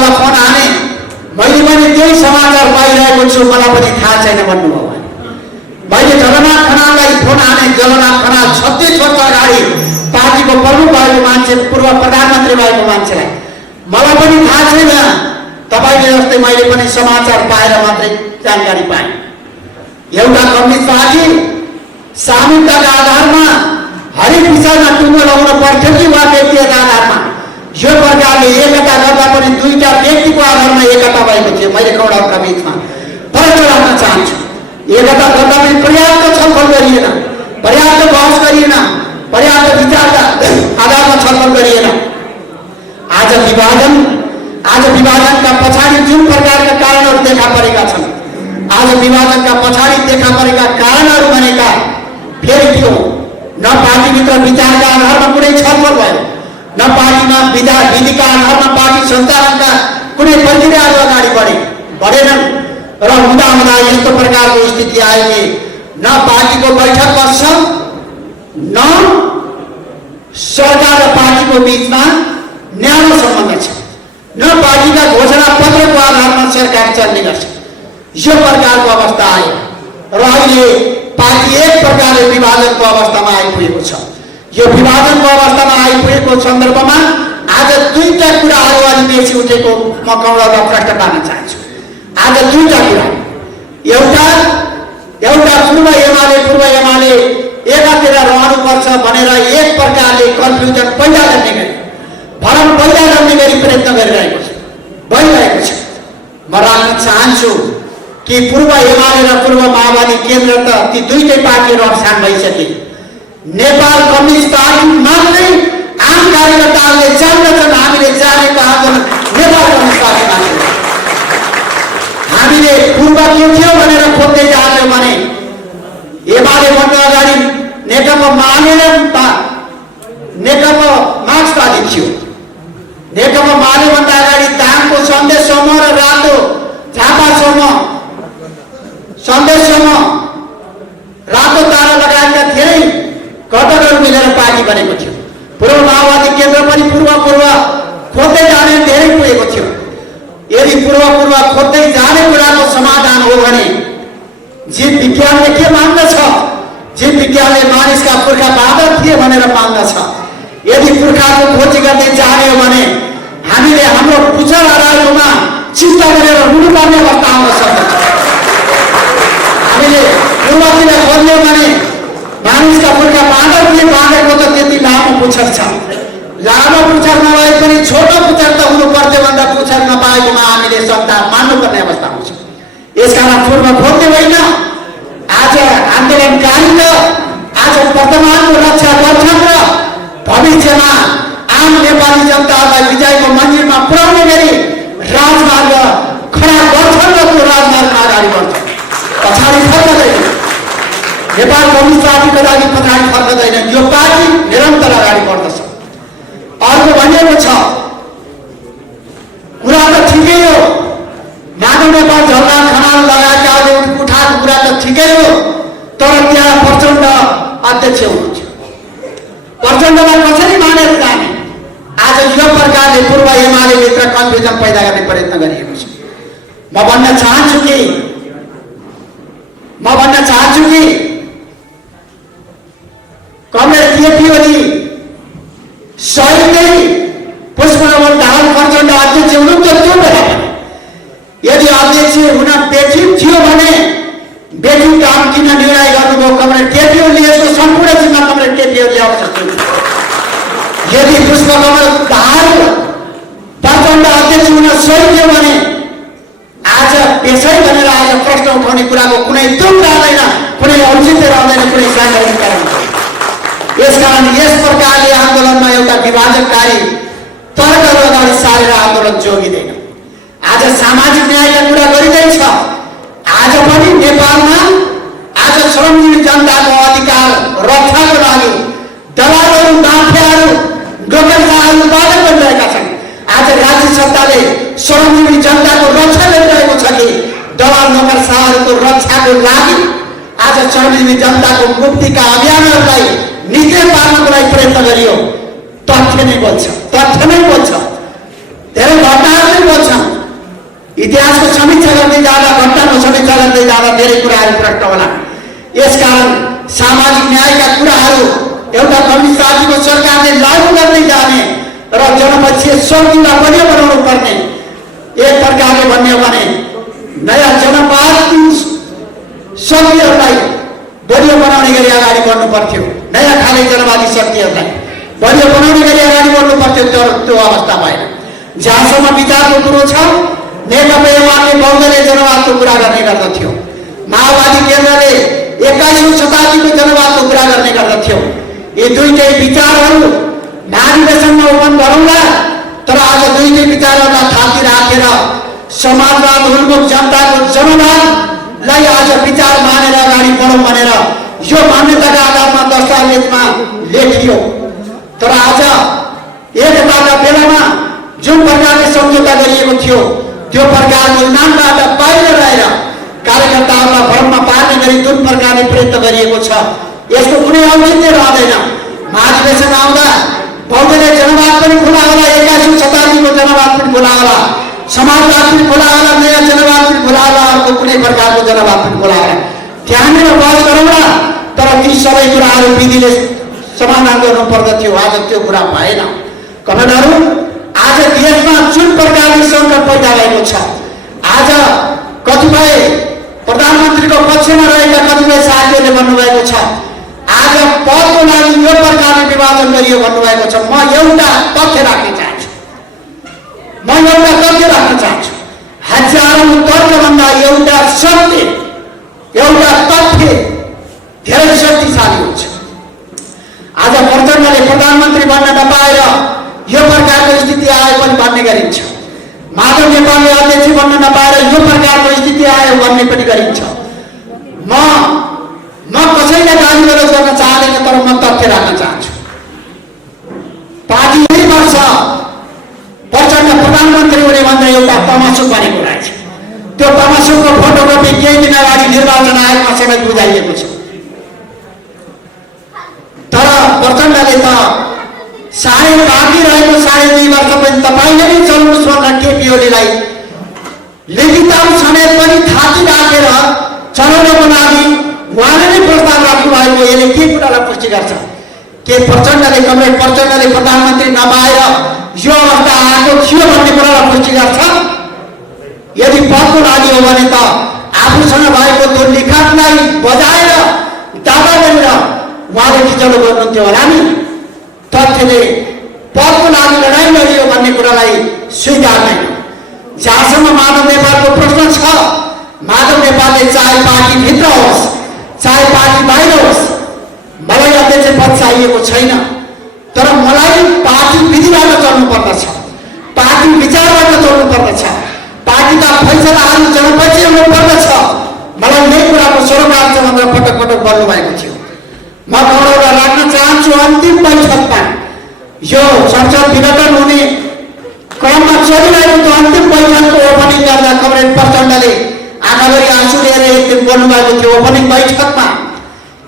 नेपालमा फोन हाने मैले पनि त्यही समाचार पाइरहेको छु, मलाई पनि थाहा छैन भन्नुभयो। मैले जगन्नाथ खनाललाई फोन हाने, जगन्नाथ खनाल 36 वर्ष अगाडि पार्टीको प्रमुख भएको मान्छे, पूर्व प्रधानमन्त्री भएको मान्छेलाई मलाई पनि थाहा छैन। तपाईले जस्तै मैले पनि समाचार पाएर मात्रै जानकारी पाएँ। एउटा कम्युनिस्ट पार्टी सामूहिकताका आधारमा हरेक विषयमा टुङ्गो लगाउन पर्थ्यो कि वा व्यक्तिगत आधारमा? यो प्रकारले एकता गर्दा पनि दुईटा व्यक्तिको आधारमा एकता भएको थियो। मैले कौडाका बीचमा फरक राख्न चाहन्छु। एकता गर्दा पनि पर्याप्त छलफल गरिएन, पर्याप्त बहस गरिएन, पर्याप्त विचारका आधारमा छलफल गरिएन। आज विभाजनका पछाडि जुन प्रकारका कारणहरू देखा परेका छन्, आज विभाजनका पछाडि देखा परेका कारणहरू भनेका फेरि के हो? न पार्टीभित्र विचारका आधारमा कुनै छलफल भयो, न पार्टीमा विधिका आधारमा पार्टी सञ्चालनका कुनै प्रक्रियाहरू अगाडि बढेनन् र हुँदा यस्तो प्रकारको स्थिति आयो कि न पार्टीको बैठक बस्छ, न सरकार र पार्टीको बीचमा न्यानो सम्बन्ध छ, न पार्टीका घोषणा पत्रको आधारमा सरकार चल्ने गर्छ। यो प्रकारको अवस्था आयो र अहिले पार्टी एक प्रकारले विभाजनको अवस्थामा आइपुगेको छ। यो विभाजनको अवस्थामा आइपुगेको सन्दर्भमा आज दुईटा कुराहरू अलि बेसी उठेको म कौडालाई प्रश्न पार्न चाहन्छु। आज दुईटा कुरा, एउटा पूर्व एमाले एकातिर रहनुपर्छ भनेर एक प्रकारले कन्फ्युजन पैदा गर्ने गरी, भरम पैदा गर्ने गरी प्रयत्न भइरहेको छ। म राख्न चाहन्छु कि पूर्व एमाले र पूर्व माओवादी केन्द्र त ती दुईटै पार्टीहरू अवसान भइसके। नेपाल कम्युनिस्ट पार्टी मात्रै आम कार्यकर्ताहरूले जान्दछन् हामीले जानेको आन्दोलन नेपाल कम्युनिस्ट पार्टी मात्रै। हामीले पूर्व के थियो भनेर खोज्दै जान्थ्यौँ भने एमाले भन्दा अगाडि नेकपा मार्क्सवादी थियो। नेकपा माले भन्दा अगाडि दाङको सन्देश समूह र रातो झापा समूह, सन्देश समूह, रातो तारा लगायतका धेरै घटकहरू मिलेर पार्टी बनेको थियो। पूर्व माओवादी केन्द्र पनि पूर्व खोज्दै जाने धेरै पुगेको थियो। यदि पूर्व खोज्दै जाने कुराको समाधान हो भने जीव विज्ञानले के मान्दछ? जीव विज्ञानले मानिसका पुर्खा बाँदर थिए भनेर मान्दछ। यदि पुर्खाको खोजी गर्दै जाने हो भने हामीले हाम्रो पुच्छर हराएकोमा चिन्ता गरेर रुनुपर्ने अवस्था आउन सक्छ। हामीले पूर्वतिर खोज्यौँ भने मानिसका पुर्खा बाँदर थिए, बाँदरको त त्यति लामो पुच्छर छ। लामो पुच्छर नभए पनि छोटो पुच्छर त हुनु पर्थ्यो भन्दा पुच्छर नपाएकोमा हामीले सत्ता मान्नुपर्ने अवस्था आउँछ। यसकारण पूर्व खोज्ने होइन, आज आन्दोलनकारीले आज वर्तमानको रक्षा गर्छन् र भविष्यमा आम नेपाली जनतालाई विजयको मन्दिरमा पुर्याउने गरी राजमार्ग खडा गर्छन् र त्यो राजमार्गमा अगाडि बढ्छन्, पछाडि फर्कदैन। नेपाल कम्युनिस्ट पार्टी कदापि पछाडि फर्कदैन, यो पार्टी निरन्तर अगाडि बढ्दछ। अर्को भनिएको छ कुरा त ठिकै हो, मानव नेपाल जगन्नाथ खनाल लगायतकाले उठाएको कुरा त ठिकै हो, तर त्यहाँ प्रचण्ड अध्यक्ष हुनुहुन्छ। प्रचण्डलाई कसरी मानेर जाने? आज यो प्रकारले पूर्व एमाले भित्र कन्फ्युजन पैदा गर्ने प्रयत्न गरिएको छ। म भन्न चाहन्छु कि कमरेड केपी ओली सहितै पुष्पकमल दाहाल प्रचण्ड अध्यक्ष हुनुहुन्थ्यो। त्यो बेला यदि अध्यक्ष हुन बेठिक थियो भने बेठिक काम किन निर्णय गर्नुभयो कमरेड केपी ओली? यसको सम्पूर्ण जिम्मा कमरेड केपी ओली आवश्यक थियो। यदि पुष्पकमल दाहाल प्रचण्ड अध्यक्ष हुन सही थियो भने आज पेसै भनेर आज प्रश्न उठाउने कुराको कुनै तुक रहँदैन, कुनै औचित्य रहँदैन, कुनै साङ्गतिक कारण। यसकारण यस प्रकारले आन्दोलनमा एउटा विभाजनकारी तर्कहरू अगाडि सारेर आन्दोलन जोगिँदैन। आज सामाजिक न्यायका कुरा गरिँदैछ। आज पनि नेपालमा आज श्रमजीवी जनताको अधिकार रक्षाको लागि दलालहरू, माफियाहरू, डोकरसाहरू बाधक बनिरहेका छन्। आज राज्य सत्ताले श्रमजीवी जनताको रक्षा गरिरहेको छ कि दलाल नोकरसाहरूको रक्षाको लागि आज श्रमजीवी जनताको मुक्तिका अभियानहरूलाई निकै पार्नको लागि प्रयत्न गरियो? तथ्य नै बोल्छ, धेरै घटनाहरू नै बोल्छ। इतिहासको समीक्षा गर्दै जाँदा, घटनाको समीक्षा गर्दै जाँदा धेरै कुराहरू प्रष्ट होला। यसकारण सामाजिक न्यायका कुराहरू एउटा कम्युनिस्ट पार्टीको सरकारले लागू गर्दै जाने र जनपक्षीय शक्तिलाई बलियो बनाउनु पर्ने, एक प्रकारले भन्ने हो भने नयाँ जनवादी शक्तिहरूलाई बलियो बनाउने गरी अगाडि बढ्नु पर्थ्यो। नयाँ खाले जनवादी शक्तिहरूलाई बलियो बनाउने गरी अगाडि बढ्नु पर्थ्यो। त्यो अवस्था भएन। जहाँसम्म विचारको कुरो छ, नेकपा एमाले बहुदलीय जनवादको कुरा गर्ने गर्दथ्यो। माओवादी केन्द्रले 21औं शताब्दीको जनवादको कुरा गर्ने गर्दथ्यो। यी दुईटै विचारहरू नारीसँग ओपन गरौँला, तर आज दुईटै विचारहरूलाई थाती राखेर समाजवाद, उन्मुख जनताको जनवादलाई आज विचार मानेर अगाडि बढौँ भनेर यो मान्यताका आधारमा दस्तावेजमा लेखियो। तर आज एकताका बेलामा जुन प्रकारले सम्झौता गरिएको थियो, त्यो प्रकारको इनामबाट बाहिर रहेर कार्यकर्ताहरूलाई भ्रममा पार्ने गरी जुन प्रकारले प्रयत्न गरिएको छ, यसको कुनै औचित्य रहँदैन। महाधिवेशन आउँदा बहुदलीय जनवाद पनि खुला होला, 21औं शताब्दीको जनवाद पनि खुला होला, समाजवाद पनि खुला होला, नयाँ जनवाद पनि खुला होला, अर्को कुनै प्रकारको जनवाद पनि खुला होला। त्यहाँनिर बहस गरौँला, तर ती सबै कुराहरू विधिले समाधान गर्नु पर्दथ्यो। आज त्यो कुरा भएन। कमरेडहरू, आज देशमा जुन प्रकारले सङ्कट पैदा भएको छ, आज कतिपय प्रधानमन्त्रीको पक्षमा रहेका कतिपय साथीहरूले भन्नुभएको छ, आज पदको लागि यो प्रकारले विभाजन गरियो भन्नुभएको छ। म एउटा तथ्य राख्न चाहन्छु। हजारौं तर्कभन्दा एउटा सत्य, एउटा तथ्य धेरै शक्तिशाली हुन्छ। आज प्रचण्डले प्रधानमन्त्री बन्न नपाएर यो प्रकारको स्थिति आयो पनि भन्ने गरिन्छ। माधव नेपालले अध्यक्ष बन्न नपाएर यो प्रकारको स्थिति आयो भन्ने पनि गरिन्छ। म कसैलाई गाली गलौज गर्न चाहँदैन, तर म तथ्य राख्न चाहन्छु। पार्टी यही वर्ष प्रचण्ड प्रधानमन्त्री हुने भन्दा एउटा तमासु बनेको रहेछ। त्यो तमासुको फोटोकपी केही दिन अगाडि निर्वाचन आयोगमा समेत बुझाइएको छ। तर प्रचण्डले त साढे बाँकी रहेको 2.5 वर्ष पनि तपाईँले नै चल्नुहोस् भनेर केपी ओलीलाई लिखितहरू समेत पनि थाती राखेर चलाउनको लागि उहाँले नै प्रस्ताव राख्नु भएको। यसले के कुरालाई पुष्टि गर्छ? के कमरेड प्रचण्डले प्रधानमन्त्री नपाएर यो अवस्था आएको थियो भन्ने कुरालाई पुष्टि गर्छ? यदि पदको लागि हो भने त आफूसँग भएको त्यो लिखातलाई बजाएर दावा गरेर उहाँले खिचलो गर्नुहुन्थ्यो होला नि। तथ्यले पदको लागि लडाइँ गरियो भन्ने कुरालाई स्वीकार्दैन। जहाँसम्म माधव नेपालको प्रश्न छ, माधव नेपालले चाहे पार्टीभित्र होस् चाहे पार्टी बाहिर होस्, मलाई अध्यक्ष पद चाहिएको छैन। तर मलाई पार्टी विधिबाट चल्नु पर्दछ, पार्टी विचारबाट चल्नु पर्दछ, पार्टीका फैसलाहरू जनपक्षीय हुनु पर्दछ। मलाई यही कुराको सरोकार छ भनेर पटक पटक बोल्नुभएको थियो। म गौरवलाई राख्न चाहन्छु। अन्तिम बैठकमा यो संसद विघटन हुने क्रममा चलिरहेको त्यो अन्तिम बैठकको ओपनिङ गर्दा कमरेड प्रचण्डले आँखाभरि आँसु लिएर एक दिन बोल्नुभएको थियो ओपनिङ बैठकमा,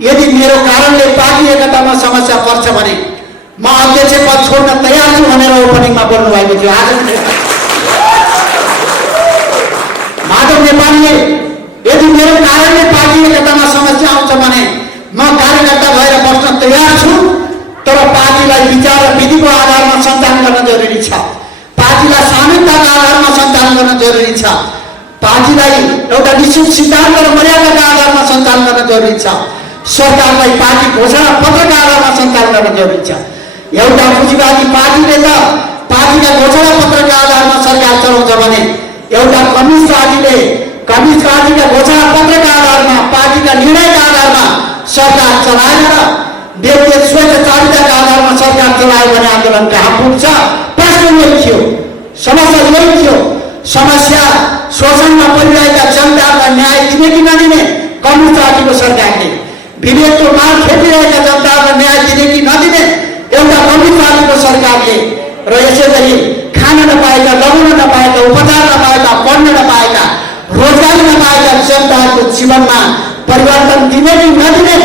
यदि मेरो कारणले पार्टी एकतामा समस्या पर्छ भने म अध्यक्ष पद छोड्न तयार छु भनेर ओपनिङमा बोल्नुभएको थियो। आज माधव नेपालले यदि मेरो कारणले पार्टी एकतामा समस्या आउँछ भने म कार्यकर्ता भएर बस्न तयार छु, तर पार्टीलाई विचार र विधिको आधारमा सञ्चालन गर्न जरुरी छ। पार्टीलाई सामान्यताका आधारमा सञ्चालन गर्न जरुरी छ। पार्टीलाई एउटा निश्चित सिद्धान्त र मर्यादाका आधारमा सञ्चालन गर्न जरुरी छ। सरकारलाई पार्टी घोषणा पत्रका आधारमा सञ्चालन गर्न जरुरी छ। एउटा पुँजीवादी पार्टीले त पार्टीका घोषणा पत्रका आधारमा सरकार चलाउँछ भने एउटा कम्युनिस्ट पार्टीले कम्युनिस्ट पार्टीका घोषणा पत्रका आधारमा, पार्टीका निर्णयका आधारमा सरकार चलाएर व्यक्ति स्वेच्छाचारिताका आधारमा सरकार चलायो भने आन्दोलन कहाँ पुग्छ? प्रश्न यही थियो, समस्या यही थियो। समस्या शोषणमा परिरहेका जनतालाई न्याय दिने कि नदिने कम्युनिस्ट पार्टीको सरकारले, विवेकको माग खेपिरहेका जनतालाई न्याय दिने कि नदिने एउटा कम्युनिस्ट पार्टीको सरकारले, र यसै गरी खान नपाएका, लगाउन नपाएका, उपचार नपाएका, पढ्न नपाएका, रोजगारी नपाएका जनताको जीवनमा परिवर्तन दिने कि नदिने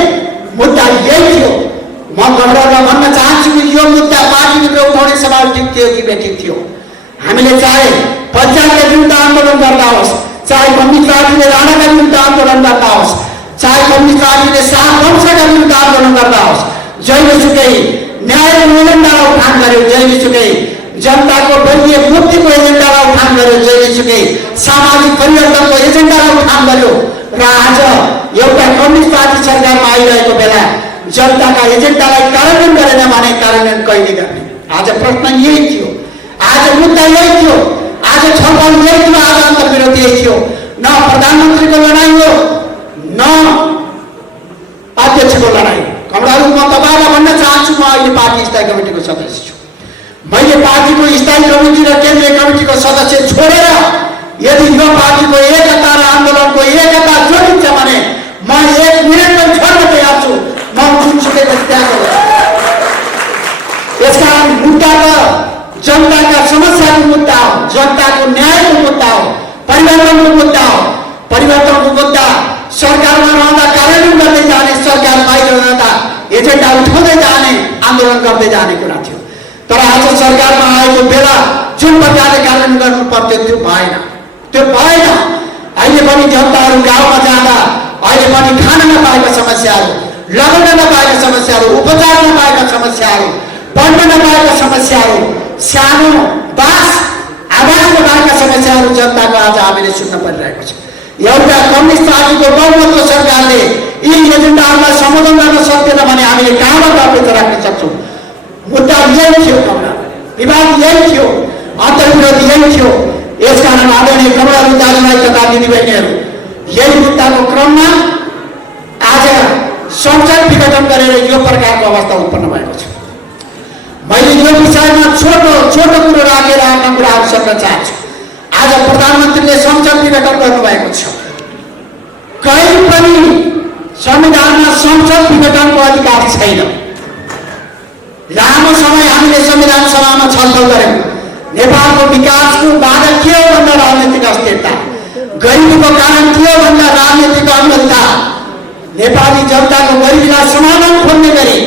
मुद्दा यही थियो। म गौरवलाई भन्न चाहन्छु कि यो मुद्दा पार्टीभित्र उठाउने सवाल ठिक थियो कि बेठिक थियो। हामीले चाहे बच्चाका विरुद्ध आन्दोलन गर्दा होस्, चाहे कम्युनिस्ट पार्टीले राणाका विरुद्ध आन्दोलन गर्दा होस्, चाहे कम्युनिस्ट पार्टीले शाह वंशका विरुद्ध आन्दोलन गर्दा होस्, जहिलेसुकै न्याय एजेन्डालाई उठान गर्यो, जहिलेसुकै जनताको बलियो मुक्तिको एजेन्डालाई उठान गर्यो, जहिलेसुकै सामाजिक परिवर्तनको एजेन्डालाई उठान गर्यो र आज एउटा कम्युनिस्ट पार्टी सरकारमा आइरहेको बेला जनताका एजेन्डालाई कार्यान्वयन गरेन भने कार्यान्वयन कहिले गर्ने? आज प्रश्न यही थियो, आज मुद्दा यही थियो, आज छलफल यही थियो, आज अन्तर्विरोध यही थियो। न प्रधानमन्त्रीको लडाइँ हो, न अध्यक्षको लडाइँ। कमलाहरू, म तपाईँलाई भन्न चाहन्छु, म अहिले पार्टी स्थायी कमिटीको सदस्य छु। मैले पार्टीको स्थायी कमिटी र केन्द्रीय कमिटीको सदस्य छोडेर यदि यो पार्टीको एकता र आन्दोलनको एकता जोडिन्छ भने म 1 मिनट पनि छोड्न तयार छु। म जुनसुकै त्याग गर्छु। यसकारण मुद्दा त जनताका समस्याको मुद्दा हो, जनताको न्यायको मुद्दा हो, परिवर्तनको मुद्दा हो। परिवर्तनको मुद्दा सरकारमा रहँदा कार्यान्वयन गर्दै जाने, सरकार बाहिर रहँदा एजेन्डा उठाउँदै जाने, आन्दोलन गर्दै जाने कुरा थियो। तर आज सरकारमा आएको बेला जुन प्रकारले कार्यान्वयन गर्नु पर्थ्यो त्यो भएन, त्यो भएन। अहिले पनि जनताहरू गाउँमा जाँदा अहिले पनि खान नपाएका समस्याहरू, लगाउन नपाएका समस्याहरू, उपचार नपाएका समस्याहरू, पढ्न नपाएका समस्याहरू, सानो बास आवास नपाएका समस्याहरू जनताको आज हामीले सुन्न परिरहेको छ। एउटा कम्युनिस्ट पार्टीको बहुमतको सरकारले यी एजेन्डाहरूलाई सम्बोधन गर्न सक्दैन भने हामीले कहाँबाट अपेक्षा राख्न सक्छौँ? मुद्दा यही थियो, कमला विवाद यही थियो, अन्तर्विरोध यही थियो। यसकारण आदरणीय कमलाहरू दाजुभाइ तथा दिदीबहिनीहरू, यही मुद्दाको क्रममा आज संसद विघटन गरेर यो प्रकारको अवस्था उत्पन्न भएको छ। मैले यो विषयमा छोटो छोटो कुरो राखेर आफ्ना कुराहरू सोध्न चाहन्छु। आज प्रधानमन्त्रीले संसद विघटन गर्नुभएको छ। कहीँ पनि संविधानमा संसद विघटनको अधिकार छैन। लामो समय हामीले संविधान सभामा छलफल गर्यौँ। नेपालको विकासको बाधा के हो भन्दा राजनीतिक अस्थिरता, गरिबीको कारण के हो भन्दा राजनीतिक अमलता, नेपाली जनताको गरिबीलाई समाधान खोज्ने गरी,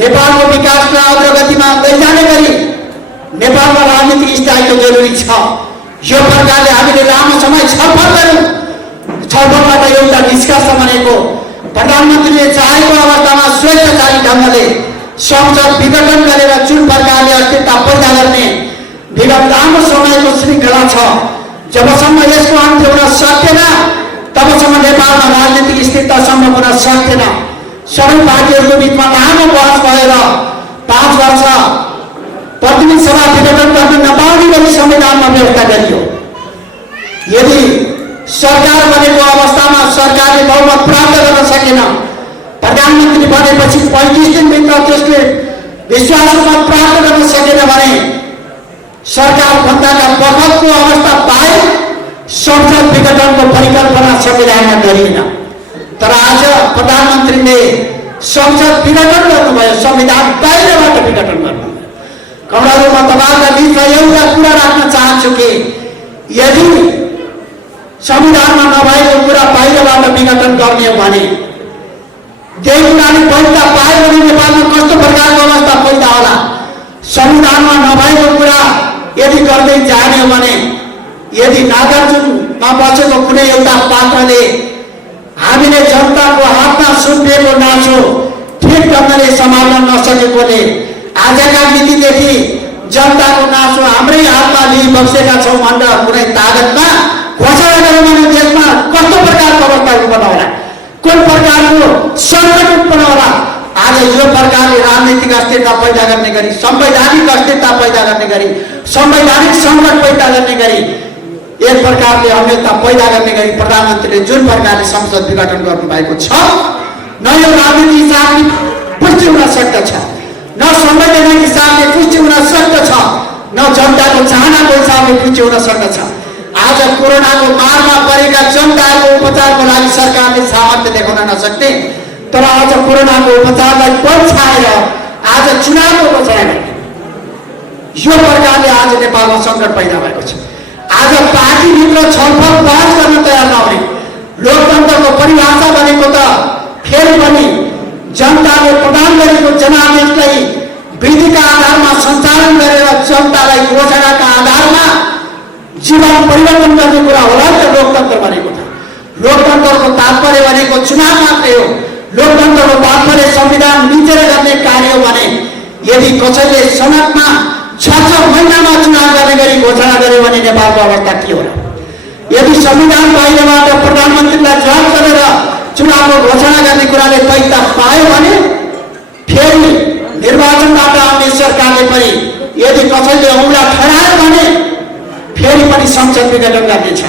नेपालको विकासलाई अग्रगतिमा लैजाने गरी नेपालमा राजनीतिक स्थायित्व जरुरी छ। यो प्रकारले हामीले लामो समय छलफल गर्यौँ। छलफलबाट एउटा निष्कर्ष बनेको प्रधानमन्त्रीले चाहेको अवस्थामा स्वेच्छाचारी ढङ्गले संसद विघटन गरेर जुन प्रकारले अस्थिरता पैदा गर्ने विगत लामो समयको श्रृङ्खला छ, जबसम्म यसको अन्त्य हुन सक्दैन तबसम्म नेपालमा राजनीतिक स्थिरता सम्भव हुन सक्दैन। सबै पार्टीहरूको बिचमा लामो बहस भएर 5 वर्ष प्रतिनिधि सभा विघटन गर्न नपाउने गरी संविधानमा व्यवस्था गरियो। यदि सरकार बनेको अवस्थामा सरकारले बहुमत प्राप्त गर्न सकेन, प्रधानमन्त्री बनेपछि 35 दिनभित्र त्यसले विश्वासको मत प्राप्त गर्न सकेन भने सरकार भन्दाका बखतको अवस्था पाए संसद विघटनको परिकल्पना संविधानमा गरिएन। तर आज प्रधानमन्त्रीले संसद विघटन गर्नुभयो, संविधान बाहिरबाट विघटन गर्नुभयो। कमलाहरू, म तपाईँका बिचमा एउटा कुरा राख्न चाहन्छु कि यदि संविधानमा नभएको कुरा बाहिरबाट विघटन गर्ने हो भने त्यही कुराले पैदा पायो भने नेपालमा कस्तो प्रकारको अवस्था पैदा होला? संविधानमा नभएको कुरा यदि गर्दै जाने हो भने, यदि नागार्जुनमा बसेको कुनै एउटा पात्रले हामीले जनताको हातमा सुम्पिएको नाचो ठिक ढङ्गले सम्हाल्न नसकेकोले आजका मितिदेखि जनताको नाचो हाम्रै हातमा लिइबसेका छौँ भनेर कुनै तागतमा घोषणा गर्यो भने देशमा कस्तो प्रकारको अवस्था उत्पन्न होला, कुन प्रकारको सङ्कट उत्पन्न होला? आज यो प्रकारले राजनीतिक अस्थिरता पैदा गर्ने गरी, संवैधानिक अस्थिरता पैदा गर्ने गरी, संवैधानिक सङ्कट पैदा गर्ने गरी, एक प्रकारले अम्लता पैदा गर्ने गरी प्रधानमन्त्रीले जुन प्रकारले संसद विघटन गर्नुभएको छ, न यो राजनीतिक हिसाबले पुष्टि हुन सक्दछ, न संवैधानिक हिसाबले पुष्टि हुन सक्दछ, न जनताको चाहनाको हिसाबले पुष्टि हुन सक्दछ। आज कोरोनाको मारमा परेका जनताहरूको उपचारको लागि सरकारले सामर्थ्य देखाउन नसक्ने, तर आज कोरोनाको उपचारलाई पछाएर आज चुनावको उपचार यो प्रकारले आज नेपालमा सङ्कट पैदा भएको छ। आज पार्टीभित्र छलफल बहस गर्न तयार नहुने, लोकतन्त्रको परिभाषा भनेको त फेरि पनि जनताले प्रदान गरेको जनादेशलाई विधिका आधारमा सञ्चालन गरेर जनतालाई घोषणाका आधारमा जीवन परिवर्तन गर्ने कुरा होला नि त लोकतन्त्र भनेको त। लोकतन्त्रको तात्पर्य भनेको चुनाव मात्रै हो। लोकतन्त्रको तात्पर्य संविधान मिचेर गर्ने कार्य हो भने यदि कसैले सनदमा 6 महिनामा चुनाव गर्ने गरी घोषणा गर्यो भने नेपालको अवस्था के होला? यदि संविधान बाहिरबाट प्रधानमन्त्रीलाई जवाब गरेर चुनावको घोषणा गर्ने कुराले वैधता पायो भने फेरि निर्वाचनबाट आउने सरकारले पनि यदि कसैले औँला ठहरायो भने फेरि पनि संसद विघटन गर्नेछ।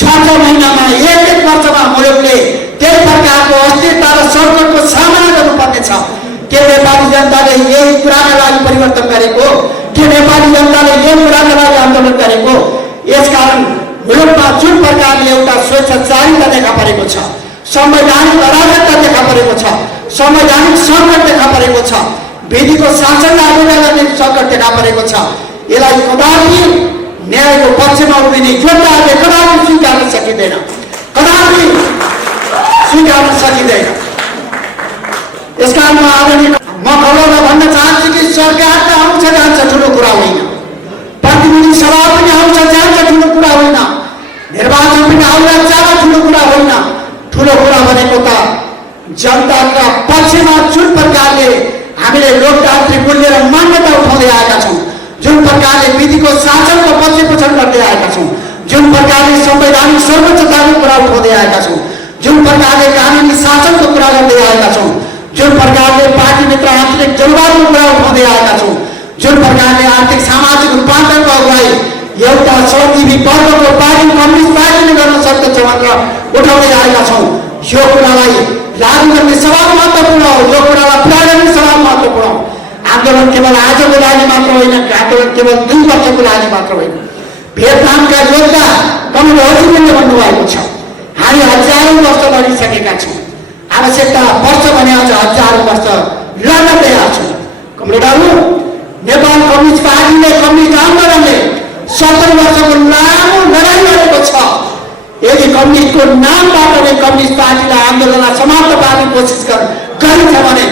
6 महिनामा एक वर्षमा मुलुकले त्यही प्रकारको अस्थिरता र सङ्कटको सामना गर्नुपर्नेछ। के नेपाली जनताले यही कुराका लागि परिवर्तन गरेको? के नेपाली जनताले यही कुराका लागि आन्दोलन गरेको? यसकारण मुलुकमा जुन प्रकारले एउटा स्वेच्छाचारिता देखा परेको छ, संवैधानिक अराजकता देखा परेको छ, संवैधानिक सङ्कट देखा परेको छ, विधिको शासनलाई अवहेलना गर्ने सङ्कट देखा परेको छ, यसलाई कदापि न्यायको पक्षमा उभिने योद्धाहरूले कदापि स्वीकार्न सकिँदैन, कदापि स्वीकार्न सकिँदैन। यसकारण म खबरमा भन्न चाहन्छु कि सरकार त आउँछ जान्छ ठुलो कुरा होइन, प्रतिनिधि सभा पनि आउँछ जान्छ ठुलो कुरा होइन, निर्वाचन पनि आउँदा जान्छ ठुलो कुरा होइन। ठुलो कुरा भनेको त जनताका पक्षमा जुन प्रकारले हामीले लोकतान्त्रिक मूल्य र मान्यता उठाउँदै आएका छौँ, जुन प्रकारले विधिको शासनको पक्ष पोषण गर्दै आएका छौँ, जुन प्रकारले संवैधानिक सर्वोच्चताको कुरा उठाउँदै आएका छौँ, जुन प्रकारले कानुनी शासनको कुरा गर्दै आएका छौँ, जुन प्रकारले पार्टीभित्र आन्तरिक जलवायुको कुरा उठाउँदै आएका छौँ, जुन प्रकारले आर्थिक सामाजिक रूपान्तरणको अगुवाई एउटा श्रमजीवी वर्गको पार्टी कम्युनिस्ट पार्टीले गर्न सक्दछ भनेर उठाउँदै आएका छौँ, यो कुरालाई लागू गर्ने सवाल महत्त्वपूर्ण हो, यो कुरालाई पुरा गर्ने सवाल महत्त्वपूर्ण हो। आन्दोलन केवल आजको लागि मात्र होइन, आन्दोलन केवल 2 वर्षको लागि मात्र होइन। भियतनामका योद्धा कमरेड हो ची मिन्हले भन्नुभएको छ, हामी हजारौँ वर्ष लडिसकेका छौँ, आवश्यकता वर्ष भने आज हजारौँ वर्ष लड्न तयार छौँ। कमरेडहरू, नेपाल कम्युनिस्ट पार्टीले, कम्युनिस्ट आन्दोलनले 70 वर्षको लामो लडाइँ गरेको छ। यदि कम्युनिस्टको नामबाट नै कम्युनिस्ट पार्टीलाई आन्दोलनलाई समाप्त पार्ने कोसिस गरिन्छ भने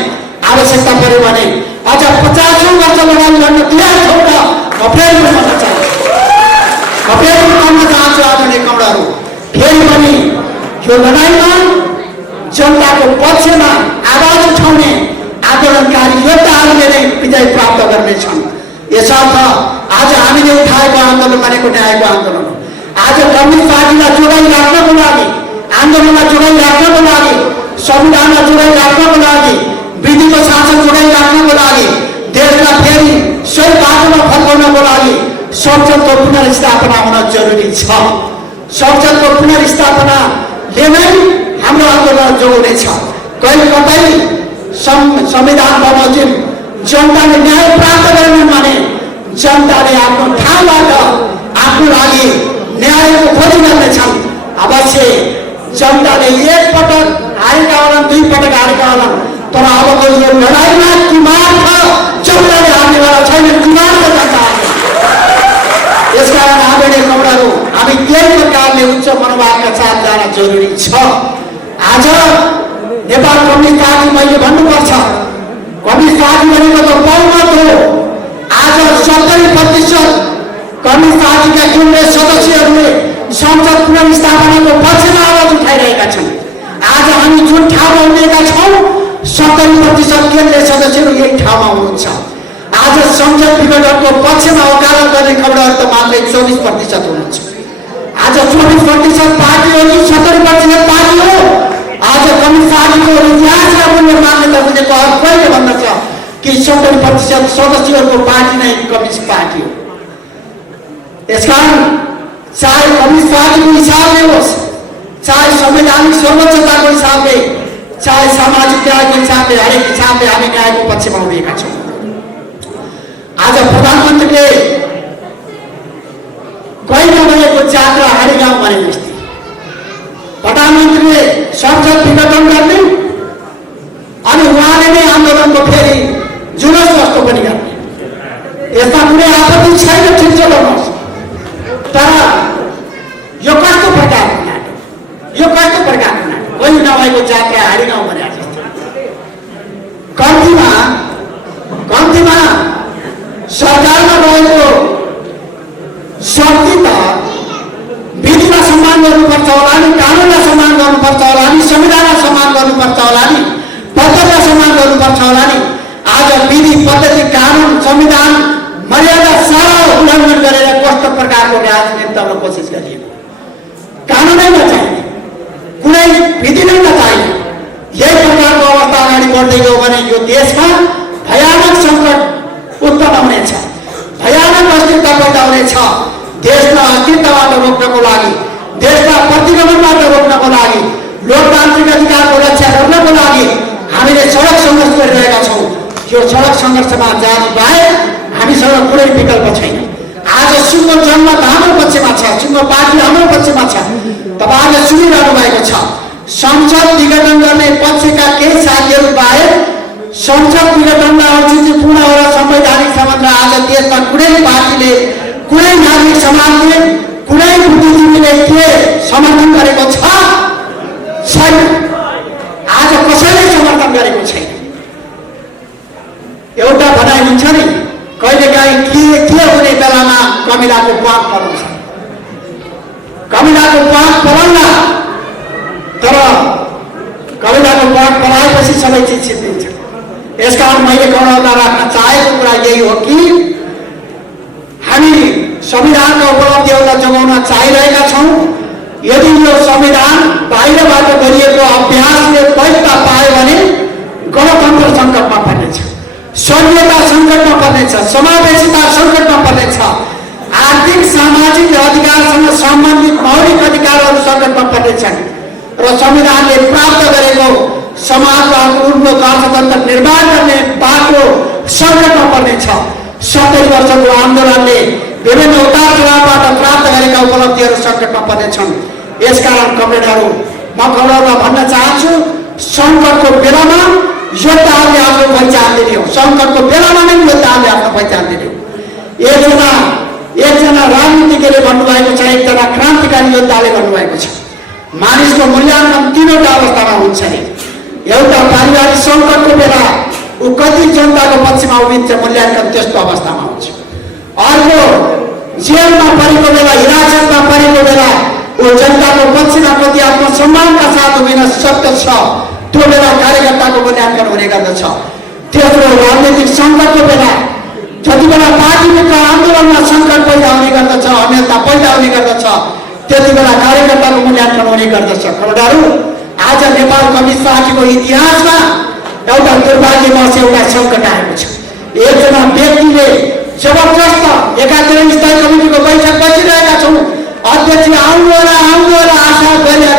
आवश्यकता पर्यो भने अझ 50औं वर्ष लडाइँ गर्न तयार छौँ र अप्रेलमा भन्न चाहन्छु, अप्रेलमा भन्न चाहन्छु आदरणीय कमरेडहरू, फेरि पनि यो लडाइँमा जनताको पक्षमा आवाज उठाउने आन्दोलनकारी योद्धाहरूले नै विजय प्राप्त गर्नेछन्। यसर्थ आज हामीले उठाएको आन्दोलन भनेको न्यायको आन्दोलन हो। आज कम्युनिस्ट पार्टीलाई जोगाइराख्नको लागि, आन्दोलनलाई जोगाइराख्नको लागि, संविधानलाई जोगाइराख्नको लागि, विधिको शासन जोगाइराख्नको लागि, देशलाई फेरि सही बाटोमा फर्काउनको लागि संसदको पुनर्स्थापना हुन जरुरी छ। संसदको पुनर्स्थापनाले नै हाम्रो आन्दोलन जोगाउनेछ। कहिले कतै संविधान बमोजिम जनताले न्याय प्राप्त गरेनन् भने जनताले आफ्नो ठाउँबाट आफ्नो लागि न्यायको खोजी गर्नेछन्। अवश्य जनताले एकपटक हारेका होलान्, 2 पटक हारेका होलान्, तर अबको यो लडाइँमा किमार छ, जनताले हार्नेवाला छैन, किमार छ जनता। यसकारण आदरणीय कमरेडहरू, हामी त्यही प्रकारले उच्च मनोभावका साथ जान जरुरी छ। आज नेपाल कम्युनिस्ट पार्टी, मैले भन्नुपर्छ, कम्युनिस्ट पार्टी भनेको त बहुमत हो। आज 70% कम्युनिस्ट पार्टीका केन्द्रीय सदस्यहरूले संसद पुनर्स्थापनाको पक्षमा आवाज उठाइरहेका छन्। आज हामी जुन ठाउँमा उभिएका छौँ, 70% केन्द्रीय सदस्यहरू यही ठाउँमा हुनुहुन्छ। आज संसद विघटनको पक्षमा वकालत गर्ने खबरहरू त मात्रै 24% हुनुहुन्छ। आज 24% पार्टी हो कि 70% पार्टी हो? आज कम्युनिस्ट पार्टीको इतिहासका मूल्य मान्यता दिएको हक कहिले भन्दछ कि 70% सदस्यहरूको पार्टी नै कम्युनिस्ट पार्टी हो? यसकारण चाहे कम्युनिस्ट पार्टीको हिसाबले होस्, चाहे संवैधानिक सर्वोच्चताको हिसाबले, चाहे सामाजिक न्यायको हिसाबले, हरेक हिसाबले हामी न्यायको पक्षमा उभिएका छौँ। आज प्रधानमन्त्रीले कहिले भएको जात्रा हारीगाउँ भने जस्तै प्रधानमन्त्रीले संसद विघटन गर्ने अनि उहाँले नै आन्दोलनको फेरि जुलुस जस्तो पनि गर्ने, यसमा कुनै आपत्ति छैन, ठिक छ गर्नुहोस्। तर यो कस्तो प्रकारको नाटक, यो कस्तो प्रकारको नाटक? कहिले नभएको जात्रा हारीगाउँ भने जस्तो। कम्तीमा सरकारमा रहेको शक्ति त गर्नुपर्छ होला नि, कानुनलाई सम्मान गर्नुपर्छ होला नि, संविधानलाई सम्मान गर्नुपर्छ होला नि, पत्रलाई सम्मान गर्नुपर्छ होला नि। आज विधि पद्धति कानुन संविधान मर्यादा सारा उल्लङ्घन गरेर कस्तो प्रकारको राजनीति गर्न कोसिस गरिएको। कानुनै नचाहिने, कुनै विधि नै नचाहिने, यही प्रकारको अवस्था अगाडि बढ्दै गयो भने यो देशमा भयानक सङ्कट उत्पन्न हुनेछ, भयानक अस्थिरता पैदा हुनेछ। देशलाई अस्थिरताबाट रोक्नको लागि, देशलाई प्रतिगमनबाट रोक्नको लागि, लोकतान्त्रिक अधिकारको रक्षा गर्नको लागि हामीले सडक सङ्घर्ष गरिरहेका छौँ। यो सडक सङ्घर्षमा जानु बाहेक हामीसँग कुनै विकल्प छैन। आज सिङ्गो जनमत हाम्रो पक्षमा छ, सिङ्गो पार्टी हाम्रो पक्षमा छ। तपाईँले सुनिरहनु भएको छ, संसद विघटन गर्ने पक्षका केही साथीहरू बाहेक संसद विघटनलाई औचित्यपूर्ण र संवैधानिक सम्बन्ध आज देशमा कुनै पार्टीले, कुनै नागरिक समाजले, कुनै बुद्धिजीवीले के समर्थन गरेको छ? छैन। आज कसैले समर्थन गरेको छैन। एउटा भनाइ हुन्छ नि, कहिलेकाहीँ के हुने बेलामा कमिलाको पाक पराउँछ, कमिलाको पाक पराउला, तर कमिलाको पाक पराएपछि सबै चिज छिप्पिन्छ। यसकारण मैले गणना राख्न चाहेको कुरा यही हो कि हामी संविधानका उपलब्धिहरूलाई जोगाउन चाहिरहेका छौँ। यदि यो संविधान बाहिरबाट गरिएको अभ्यासले वैधता पायो भने गणतन्त्र सङ्कटमा पर्नेछ, संघीयता सङ्कटमा पर्नेछ, समावेशिता सङ्कटमा पर्नेछ, आर्थिक सामाजिक अधिकारसँग सम्बन्धित मौलिक अधिकारहरू सङ्कटमा पर्नेछन् र संविधानले प्राप्त गरेको समाजवाद उनको गणतन्त्र निर्माण गर्ने बाटो सङ्कटमा पर्नेछ। 70 वर्षको आन्दोलनले विभिन्न उतार चढावबाट प्राप्त गरेका उपलब्धिहरू सङ्कटमा पर्नेछन्। यसकारण कमरेडहरू, म कमरेडमा भन्न चाहन्छु, सङ्कटको बेलामा योद्धाहरूले आफ्नो पहिचान दिने हो। सङ्कटको बेलामा नै योद्धाहरूले आफ्नो पहिचान दिने हो। एकजना राजनीतिज्ञले भन्नुभएको छ, एकजना क्रान्तिकारी योद्धाले भन्नुभएको छ, मानिसको मूल्याङ्कन 3वटा अवस्थामा हुन्छ नि। एउटा पारिवारिक सङ्कटको बेला ऊ कति जनताको पक्षमा उभिन्छ, मूल्याङ्कन त्यस्तो अवस्थामा हुन्छ। अर्को जेलमा परेको बेला, हिरासतमा परेको बेला ऊ जनताको पक्षमा कति आत्मसम्मानका साथ उभिन सक्दछ, त्यो बेला कार्यकर्ताको मूल्याङ्कन हुने गर्दछ। तेस्रो राजनीतिक सङ्कटको बेला, जति बेला पार्टीभित्र आन्दोलनमा सङ्कट पैदा हुने गर्दछ, अमेलता पैदा हुने गर्दछ, त्यति बेला कार्यकर्ताको मूल्याङ्कन हुने गर्दछ। कमरेडहरू, आज नेपाल कम्युनिस्ट पार्टीको इतिहासमा एउटा दुर्भाग्यवश एउटा सङ्कट आएको छ। एकजना व्यक्तिले जबरजस्त एकातिर स्थायी कमिटीको बैठक बसिरहेका छौँ, अध्यक्ष आउनु होला आशा गरेर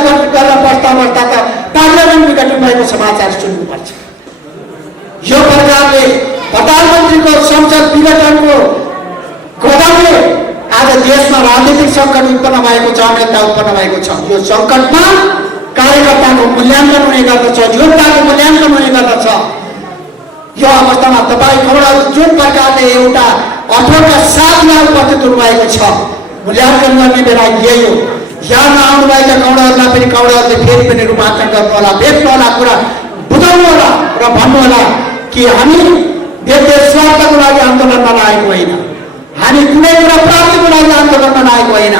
बस्दा त पार्लियामेन्ट विघटन भएको समाचार सुन्नुपर्छ। यो प्रकारले प्रधानमन्त्रीको संसद विघटनको कदमले आज देशमा राजनीतिक सङ्कट उत्पन्न भएको छ, अनेकता उत्पन्न भएको छ। यो सङ्कटमा कार्यकर्ताको मूल्याङ्कन हुने गर्दछ, योद्धाको मूल्याङ्कन हुने गर्दछ। यो अवस्थामा तपाईँ कमरेडहरू जुन प्रकारले एउटा अठोटका साथमा उपस्थित हुनुभएको छ, मूल्याङ्कन गर्ने बेला यही हो। यहाँ नआउनुभएका कमरेडहरूलाई पनि कमरेडहरूले फेरि पनि रूपान्तरण गर्नु होला, भेट्नु होला, कुरा बुझाउनु होला र भन्नु होला कि हामी व्यक्ति स्वार्थको लागि आन्दोलनमा लागेको होइन, हामी कुनै कुरा प्राप्तिको लागि आन्दोलनमा लागेको होइन,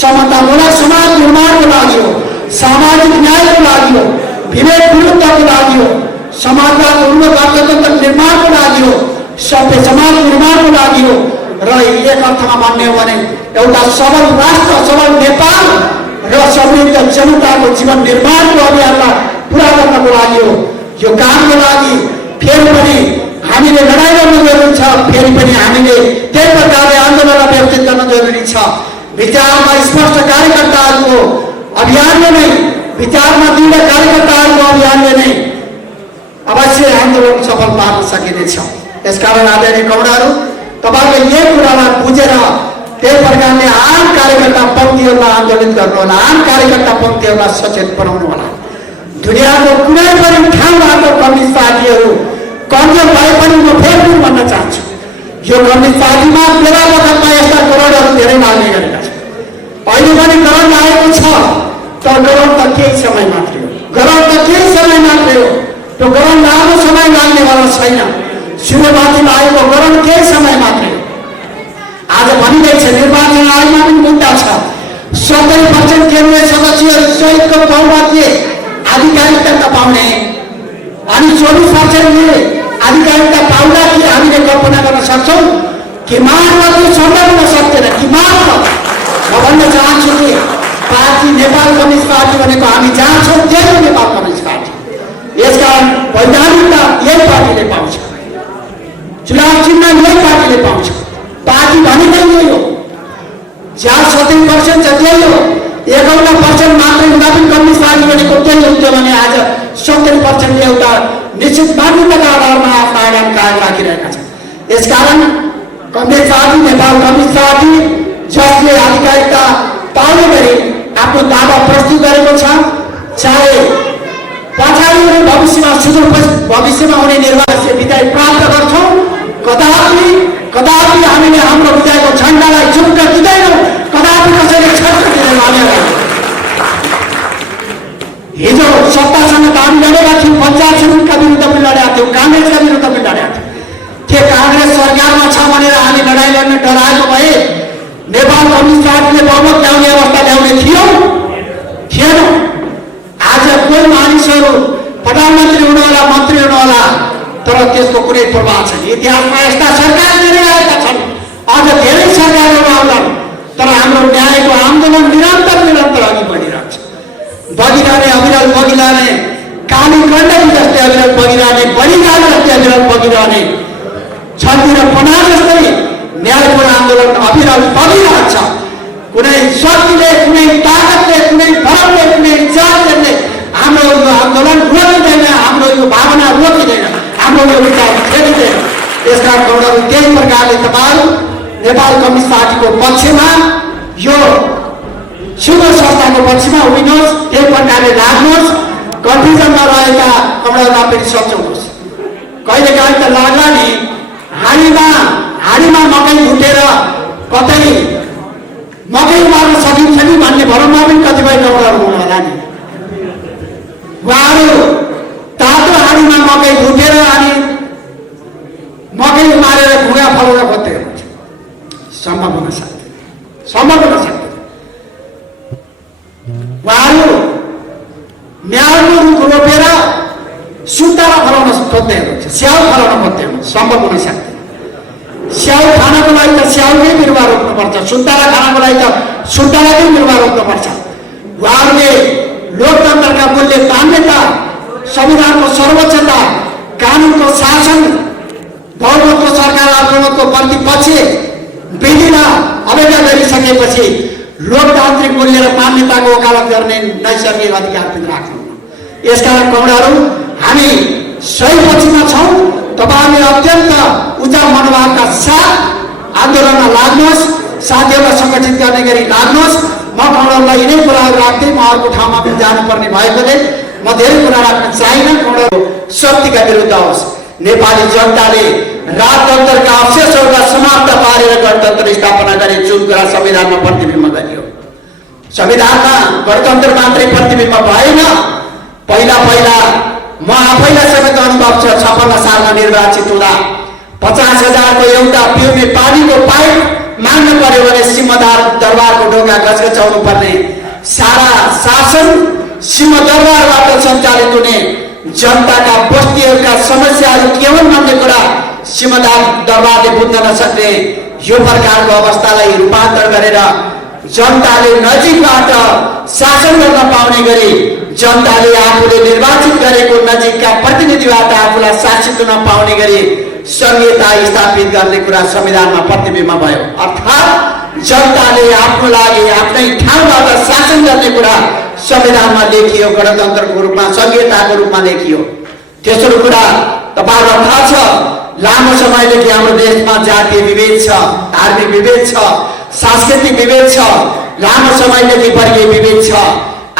समतामूलक समाज निर्माणको लागि हो, सामाजिक न्यायको लागि हो, विवेक विरुद्धको लागि हो, समाजवाद उनको गणतन्त्र निर्माणको लागि हो, सभ्य समाज निर्माणको लागि हो। र एक अर्थमा भन्ने हो भने एउटा सबल राष्ट्र, सबल नेपाल र समृद्ध जनताको जीवन निर्माणको अभियानलाई पुरा गर्नको लागि हो। यो कामको लागि फेरि पनि हामीले लडाइँ गर्नु जरुरी छ, फेरि पनि हामीले त्यही प्रकारले आन्दोलनलाई व्यवस्थित गर्न जरुरी छ। विचारमा स्पष्ट कार्यकर्ताहरूको अभियानले नै, विचारमा दृढ कार्यकर्ताहरूको अभियानले नै अवश्य आन्दोलन सफल पार्न सकिनेछ। यसकारण आदरणीय कमरेडहरू, तपाईँले यही कुरालाई बुझेर त्यही प्रकारले आम कार्यकर्ता पङ्क्तिहरूलाई आन्दोलित गर्नु होला, आम कार्यकर्ता पङ्क्तिहरूलाई सचेत बनाउनु होला। दुनियाँको कुनै पनि ठाउँबाट कम्युनिस्ट पार्टीहरू कमजोर भए पनि म फेरि भन्न चाहन्छु, यो कम्युनिस्ट पार्टीमा बेला बखतमा यस्ता करोडहरू धेरै लाग्ने गरेका छन्। अहिले पनि करोड लागेको छ, तर करोड त केही समय मात्रै हो, करोड त केही समय मात्रै हो। त्यो करोड लामो समय लाग्नेवाला छैन। सूर्यमाथि लागेको करोड केही समय मात्रै हो। आज भनिँदैछ निर्वाचन आयोगमा पनि मुद्दा छ, 70% केन्द्रीय बहुमतले आधिकारिकता नपाउने अनि 24%ले आधिकारिकता पाउँदा कि हामीले कल्पना गर्न सक्छौँ कि माओवादी सम्भव हुन सक्दैन कि मात्र म भन्न चाहन्छु कि पार्टी नेपाल कम्युनिस्ट पार्टी भनेको हामी जहाँ छौँ त्यही हो नेपाल कम्युनिस्ट पार्टी। यसकारण वैधानिकता यही पार्टीले पाउँछ, चुनाव चिन्ह यही पार्टीले पाउँछ, पार्टी भनेकै यही हो, जहाँ 70% छ त्यही हो। 51% मात्रै हुँदा पनि कम्युनिस्ट पार्टी भनेको त्यही हुन्थ्यो भने आज 70%ले एउटा निश्चित मान्यताका आधारमा आफ्नो आगान कायम राखिरहेका छन्। यसकारण communist party Nepal communist party जसले आधिकारिकता पाउने गरी आफ्नो दावा प्रस्तुत गरेको छ, चाहे पछाडि हुने भविष्यमा सुदूर भविष्यमा हुने निर्वाचन विजय प्राप्त गर्छौँ, कदापि हामीले हाम्रो विजयको झन्डालाई झुक्न दिँदैनौँ, कदापि कसैले छक्क दिँदैनौँ। हामीलाई हिजो सत्तासँग त हामी लडेका थियौँ, पञ्चायत समितिका विरुद्ध पनि लडेका थियौँ, काङ्ग्रेसका विरुद्ध पनि लडेका थियौँ। के काङ्ग्रेस सरकारमा छ भनेर हामी लडाइँ लड्ने डराएको भए नेपाल कम्युनिस्ट पार्टीले बहुमत ल्याउने अवस्था ल्याउने थिएन। आज कोही मानिसहरू प्रधानमन्त्री हुनुहोला, मन्त्री हुनुहोला, तर त्यसको कुनै प्रभाव छैन। इतिहासमा यस्ता सरकार धेरै आएका छन्, अझ धेरै सरकारहरू आउँछन्, तर हाम्रो न्यायको आन्दोलन निरन्तर अघि बढिरहेको छ। बगिरहने अविरल बगिरहने, काली गण्डकी जस्तै अविरल बगिरहने, बलिदान जस्तै अविरल बगिरहने, छन्ती र पना जस्तै न्यायको आन्दोलन अविरल बगिरहेको छ। कुनै शक्तिले, कुनै ताकतले, कुनै बलले, कुनै जातले हाम्रो यो आन्दोलन रोकिँदैन, हाम्रो यो भावना रोकिँदैन, हाम्रो यो विचार फेरिँदैन। यसका कारणहरू त्यही प्रकारले तपाईँ नेपाल कम्युनिस्ट पार्टीको पक्षमा, यो शुभ संस्थाको पक्षमा उभिनुहोस्, त्यही प्रकारले लाग्नुहोस्। कन्फ्युजनमा रहेका कमलालाई पनि सच्याउनुहोस्। कहिलेकाहीँ त लाग्ला नि हाडीमा मकै भुटेर कतै मकै मार्न सकिन्छ नि भन्ने भरमा पनि कतिपय कमलाहरू हुनु होला नि। उहाँहरू तातो हाडीमा मकै भुटेर अनि मकै मारेर भुँगा फलाउन खोज्दै हुनुहुन्छ। सम्भव हुन सक्दैन। उहाँहरू न्यायको रुख रोपेर सुन्तला फलाउन खोज्दै हुनुहुन्छ, स्याउ फलाउन खोज्दै हुनुहुन्छ। सम्भव हुन सक्दैन। स्याउ खानको लागि त स्याउकै बिरुवा रोप्नुपर्छ, सुन्तला खानको लागि त सुन्तलाकै बिरुवा रोप्नुपर्छ। उहाँहरूले लोकतन्त्रका मूल्य मान्यता, संविधानको सर्वोच्चता, कानुनको शासन, बहुमतको सरकार आक्रमणको प्रतिपक्ष विधिमा अवहेलना गरिसकेपछि लोकतान्त्रिक मूल्य र मान्यताको वकालत गर्ने नैसर्गिक अधिकार पनि राख्नुहुन्न। यसकारण कमलाहरू हामी सही पक्षमा छौँ। तपाईँले अत्यन्त उच्च मनोभावका साथ आन्दोलनमा लाग्नुहोस्, साथीहरूलाई सङ्गठित गर्ने गरी लाग्नुहोस्। म कमलालाई यिनै कुराहरू राख्दै म अर्को ठाउँमा पनि जानुपर्ने भएकोले म धेरै कुरा राख्न चाहिनँ। कमला शक्तिका विरुद्ध होस्। नेपाली जनताले राजतन्त्रका अवशेषहरूलाई समाप्त पारेर गणतन्त्र स्थापना गरे, जुन कुरा संविधानमा प्रतिबिम्ब गरियो। संविधानमा गणतन्त्र मात्रै प्रतिबिम्ब भएन। पहिला म आफैलाई समेत अनुभव छ। 56 सालमा निर्वाचित हुँदा 50,000 को एउटा पिउने पानीको पाइप माग्नु पर्यो भने सिंहदार दरबारको ढोका गजगजाउनु पर्ने। सारा शासन सिंहदरबारबाट सञ्चालित हुने, जनताका बस्तीहरूका समस्याहरू के हुन् भन्ने कुरा सिंहदार दरबारले बुझ्न नसक्ने यो प्रकारको अवस्थालाई रूपान्तर गरेर जनताले नजिकबाट शासन गर्न पाउने गरी, जनताले आफूले निर्वाचित गरेको नजिकका प्रतिनिधिबाट आफूलाई शासित हुन पाउने गरी संहिता स्थापित गर्ने कुरा संविधानमा प्रतिबिम्ब भयो। अर्थात् जनताले आफ्नो लागि आफ्नै ठाउँबाट शासन गर्ने कुरा संविधानमा लेखियो, गणतन्त्रको रूपमा, संहिताको रूपमा लेखियो। तेस्रो कुरा तपाईँहरूलाई थाहा छ, लामो समयदेखि हाम्रो देशमा जातीय विभेद छ, धार्मिक विभेद छ, सांस्कृतिक विभेद छ, लामो समयदेखि वर्गीय विभेद छ।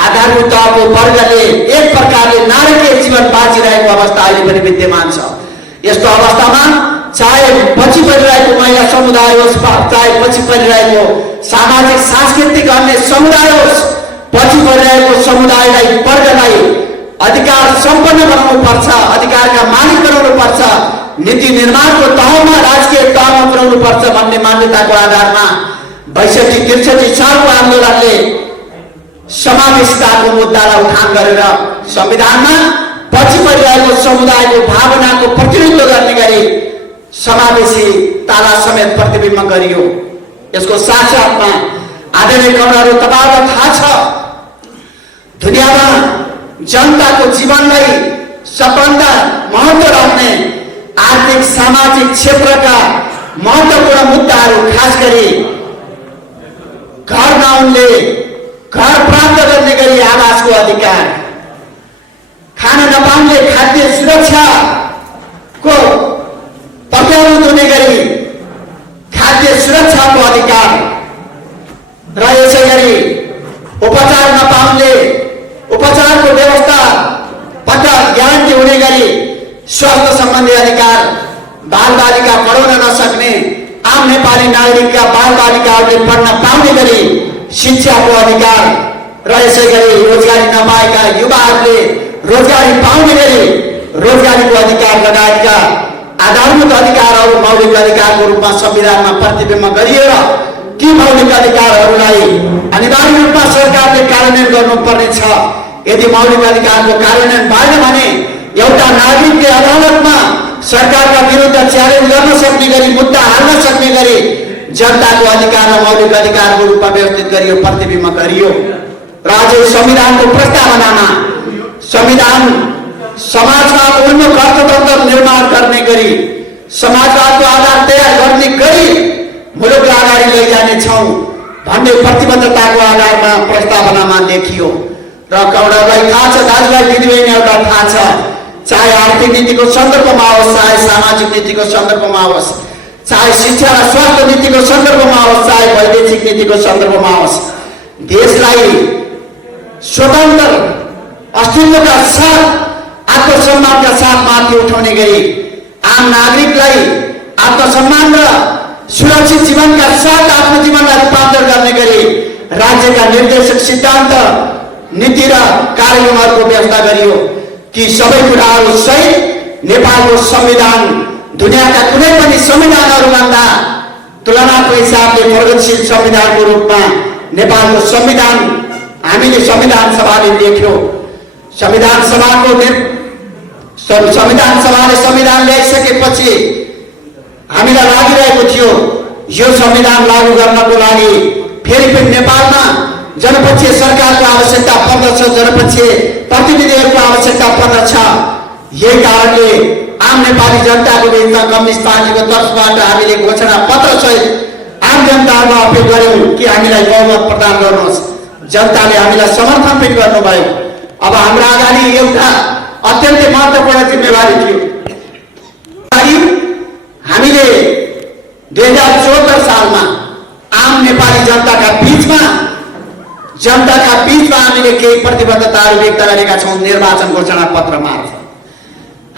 आधारभूत तहको वर्गले एक प्रकारले नारकीय जीवन बाँचिरहेको अवस्था अहिले पनि विद्यमान छ। यस्तो अवस्थामा चाहे पछि परिरहेको महिला समुदाय होस्, चाहे पछि परिरहेको सामाजिक सांस्कृतिक अन्य समुदाय होस्, पछि परिरहेको समुदायलाई, वर्गलाई अधिकार सम्पन्न बनाउनु पर्छ, अधिकारका मालिक बनाउनु पर्छ, नीति निर्माणको तहमा, राजकीय तहमा पुर्याउनु पर्छ भन्ने मान्यताको आधारमा 62-63 सालको आन्दोलनले समावेशिताको मुद्दालाई उठान गरेर संविधानमा पछि परिरहेको समुदायको भावनाको प्रतिनिधित्व गर्ने गरी समावेशितालाई समेत प्रतिबिम्ब गरियो। यसको साथसाथमा आदरणीय कमरेडहरू, तपाईहरुलाई थाहा छ, दुनियाँमा जनताको जीवनलाई सबभन्दा महत्त्व राख्ने आर्थिक सामाजिक क्षेत्रका महत्त्वपूर्ण मुद्दाहरू, खास गरी घर नहुनेले घर प्राप्त गर्ने गरी आवासको अधिकार, खान नपाउने खाद्य सुरक्षाको प्रत्यारोप हुने गरी खाद्य सुरक्षाको अधिकार र यसै गरी उपचार नपाउने उपचारको व्यवस्था पक्का ग्यारेन्टी हुने गरी स्वास्थ्य सम्बन्धी अधिकार, बालबालिका पढाउन नसक्ने आम नेपाली नागरिकका बालबालिकाहरूले पढ्न पाउने गरी शिक्षाको अधिकार र यसै गरी रोजगारी नपाएका युवाहरूले रोजगारी पाउने गरी रोजगारीको अधिकार लगायतका आधारभूत अधिकारहरू मौलिक अधिकारको रूपमा संविधानमा प्रतिबिम्ब गरिएर ती मौलिक अधिकारहरूलाई अनिवार्य रूपमा सरकारले कार्यान्वयन गर्नुपर्ने छ। यदि मौलिक अधिकारको कार्यान्वयन भएन भने एउटा नागरिकले अदालतमा सरकारका विरुद्ध च्यालेन्ज गर्न सक्ने गरी, मुद्दा हाल्न सक्ने गरी जनताको अधिकार र मौलिक अधिकारको रूपमा व्यवस्थित गरियो, प्रतिबिम्ब गरियो। र अझै संविधानको प्रस्तावनामा संविधान समाजवाद उन्मुख अर्थतन्त्र निर्माण गर्ने गरी, समाजवादको आधार तयार गर्ने गरी मुलुकलाई अगाडि लैजानेछौँ भन्ने प्रतिबद्धताको आधारमा प्रस्तावनामा देखियो। र कौडालाई थाहा छ, दाजुभाइ दिदीबहिनीहरूलाई थाहा छ, चाहे आर्थिक नीतिको सन्दर्भमा होस्, चाहे सामाजिक नीतिको सन्दर्भमा होस्, चाहे शिक्षा र स्वास्थ्य नीतिको सन्दर्भमा होस्, चाहे वैदेशिक नीतिको सन्दर्भमा होस्, देशलाई स्वतन्त्र अस्तित्वका साथ आत्मसम्मानका साथ माथि उठाउने गरी, आम नागरिकलाई आत्मसम्मान र सुरक्षित जीवनका साथ आफ्नो जीवनलाई रूपान्तरण गर्ने गरी राज्यका निर्देशक सिद्धान्त, नीति र कार्यक्रमहरूको व्यवस्था गरियो। ती सबै कुराहरू सहित नेपालको संविधान दुनियाँका कुनै पनि संविधानहरूभन्दा तुलनात्मक हिसाबले प्रगतिशील संविधानको रूपमा नेपालको संविधान हामीले संविधान सभाले लेख्यो। संविधान सभाले संविधान ल्याइसकेपछि हामीलाई लागिरहेको थियो यो संविधान लागू गर्नको लागि फेरि नेपालमा जनपक्षीय सरकारको आवश्यकता पर्दछ, जनपक्षीय प्रतिनिधिहरूको आवश्यकता पर्दछ। यही कारणले आम नेपाली जनताको बिचमा कम्युनिस्ट पार्टीको तर्फबाट हामीले घोषणा पत्र सहित आम जनतामा अपिल गर्यौं कि हामीलाई बहुमत प्रदान गर्नुहोस्। जनताले हामीलाई समर्थन पनि गर्नुभयो। अब हाम्रो अगाडि एउटा अत्यन्तै महत्त्वपूर्ण जिम्मेवारी थियो। हामीले 2074 सालमा आम नेपाली जनताका बीचमा हामीले केही प्रतिबद्धताहरू व्यक्त गरेका छौँ। निर्वाचन घोषणा पत्र मार्फत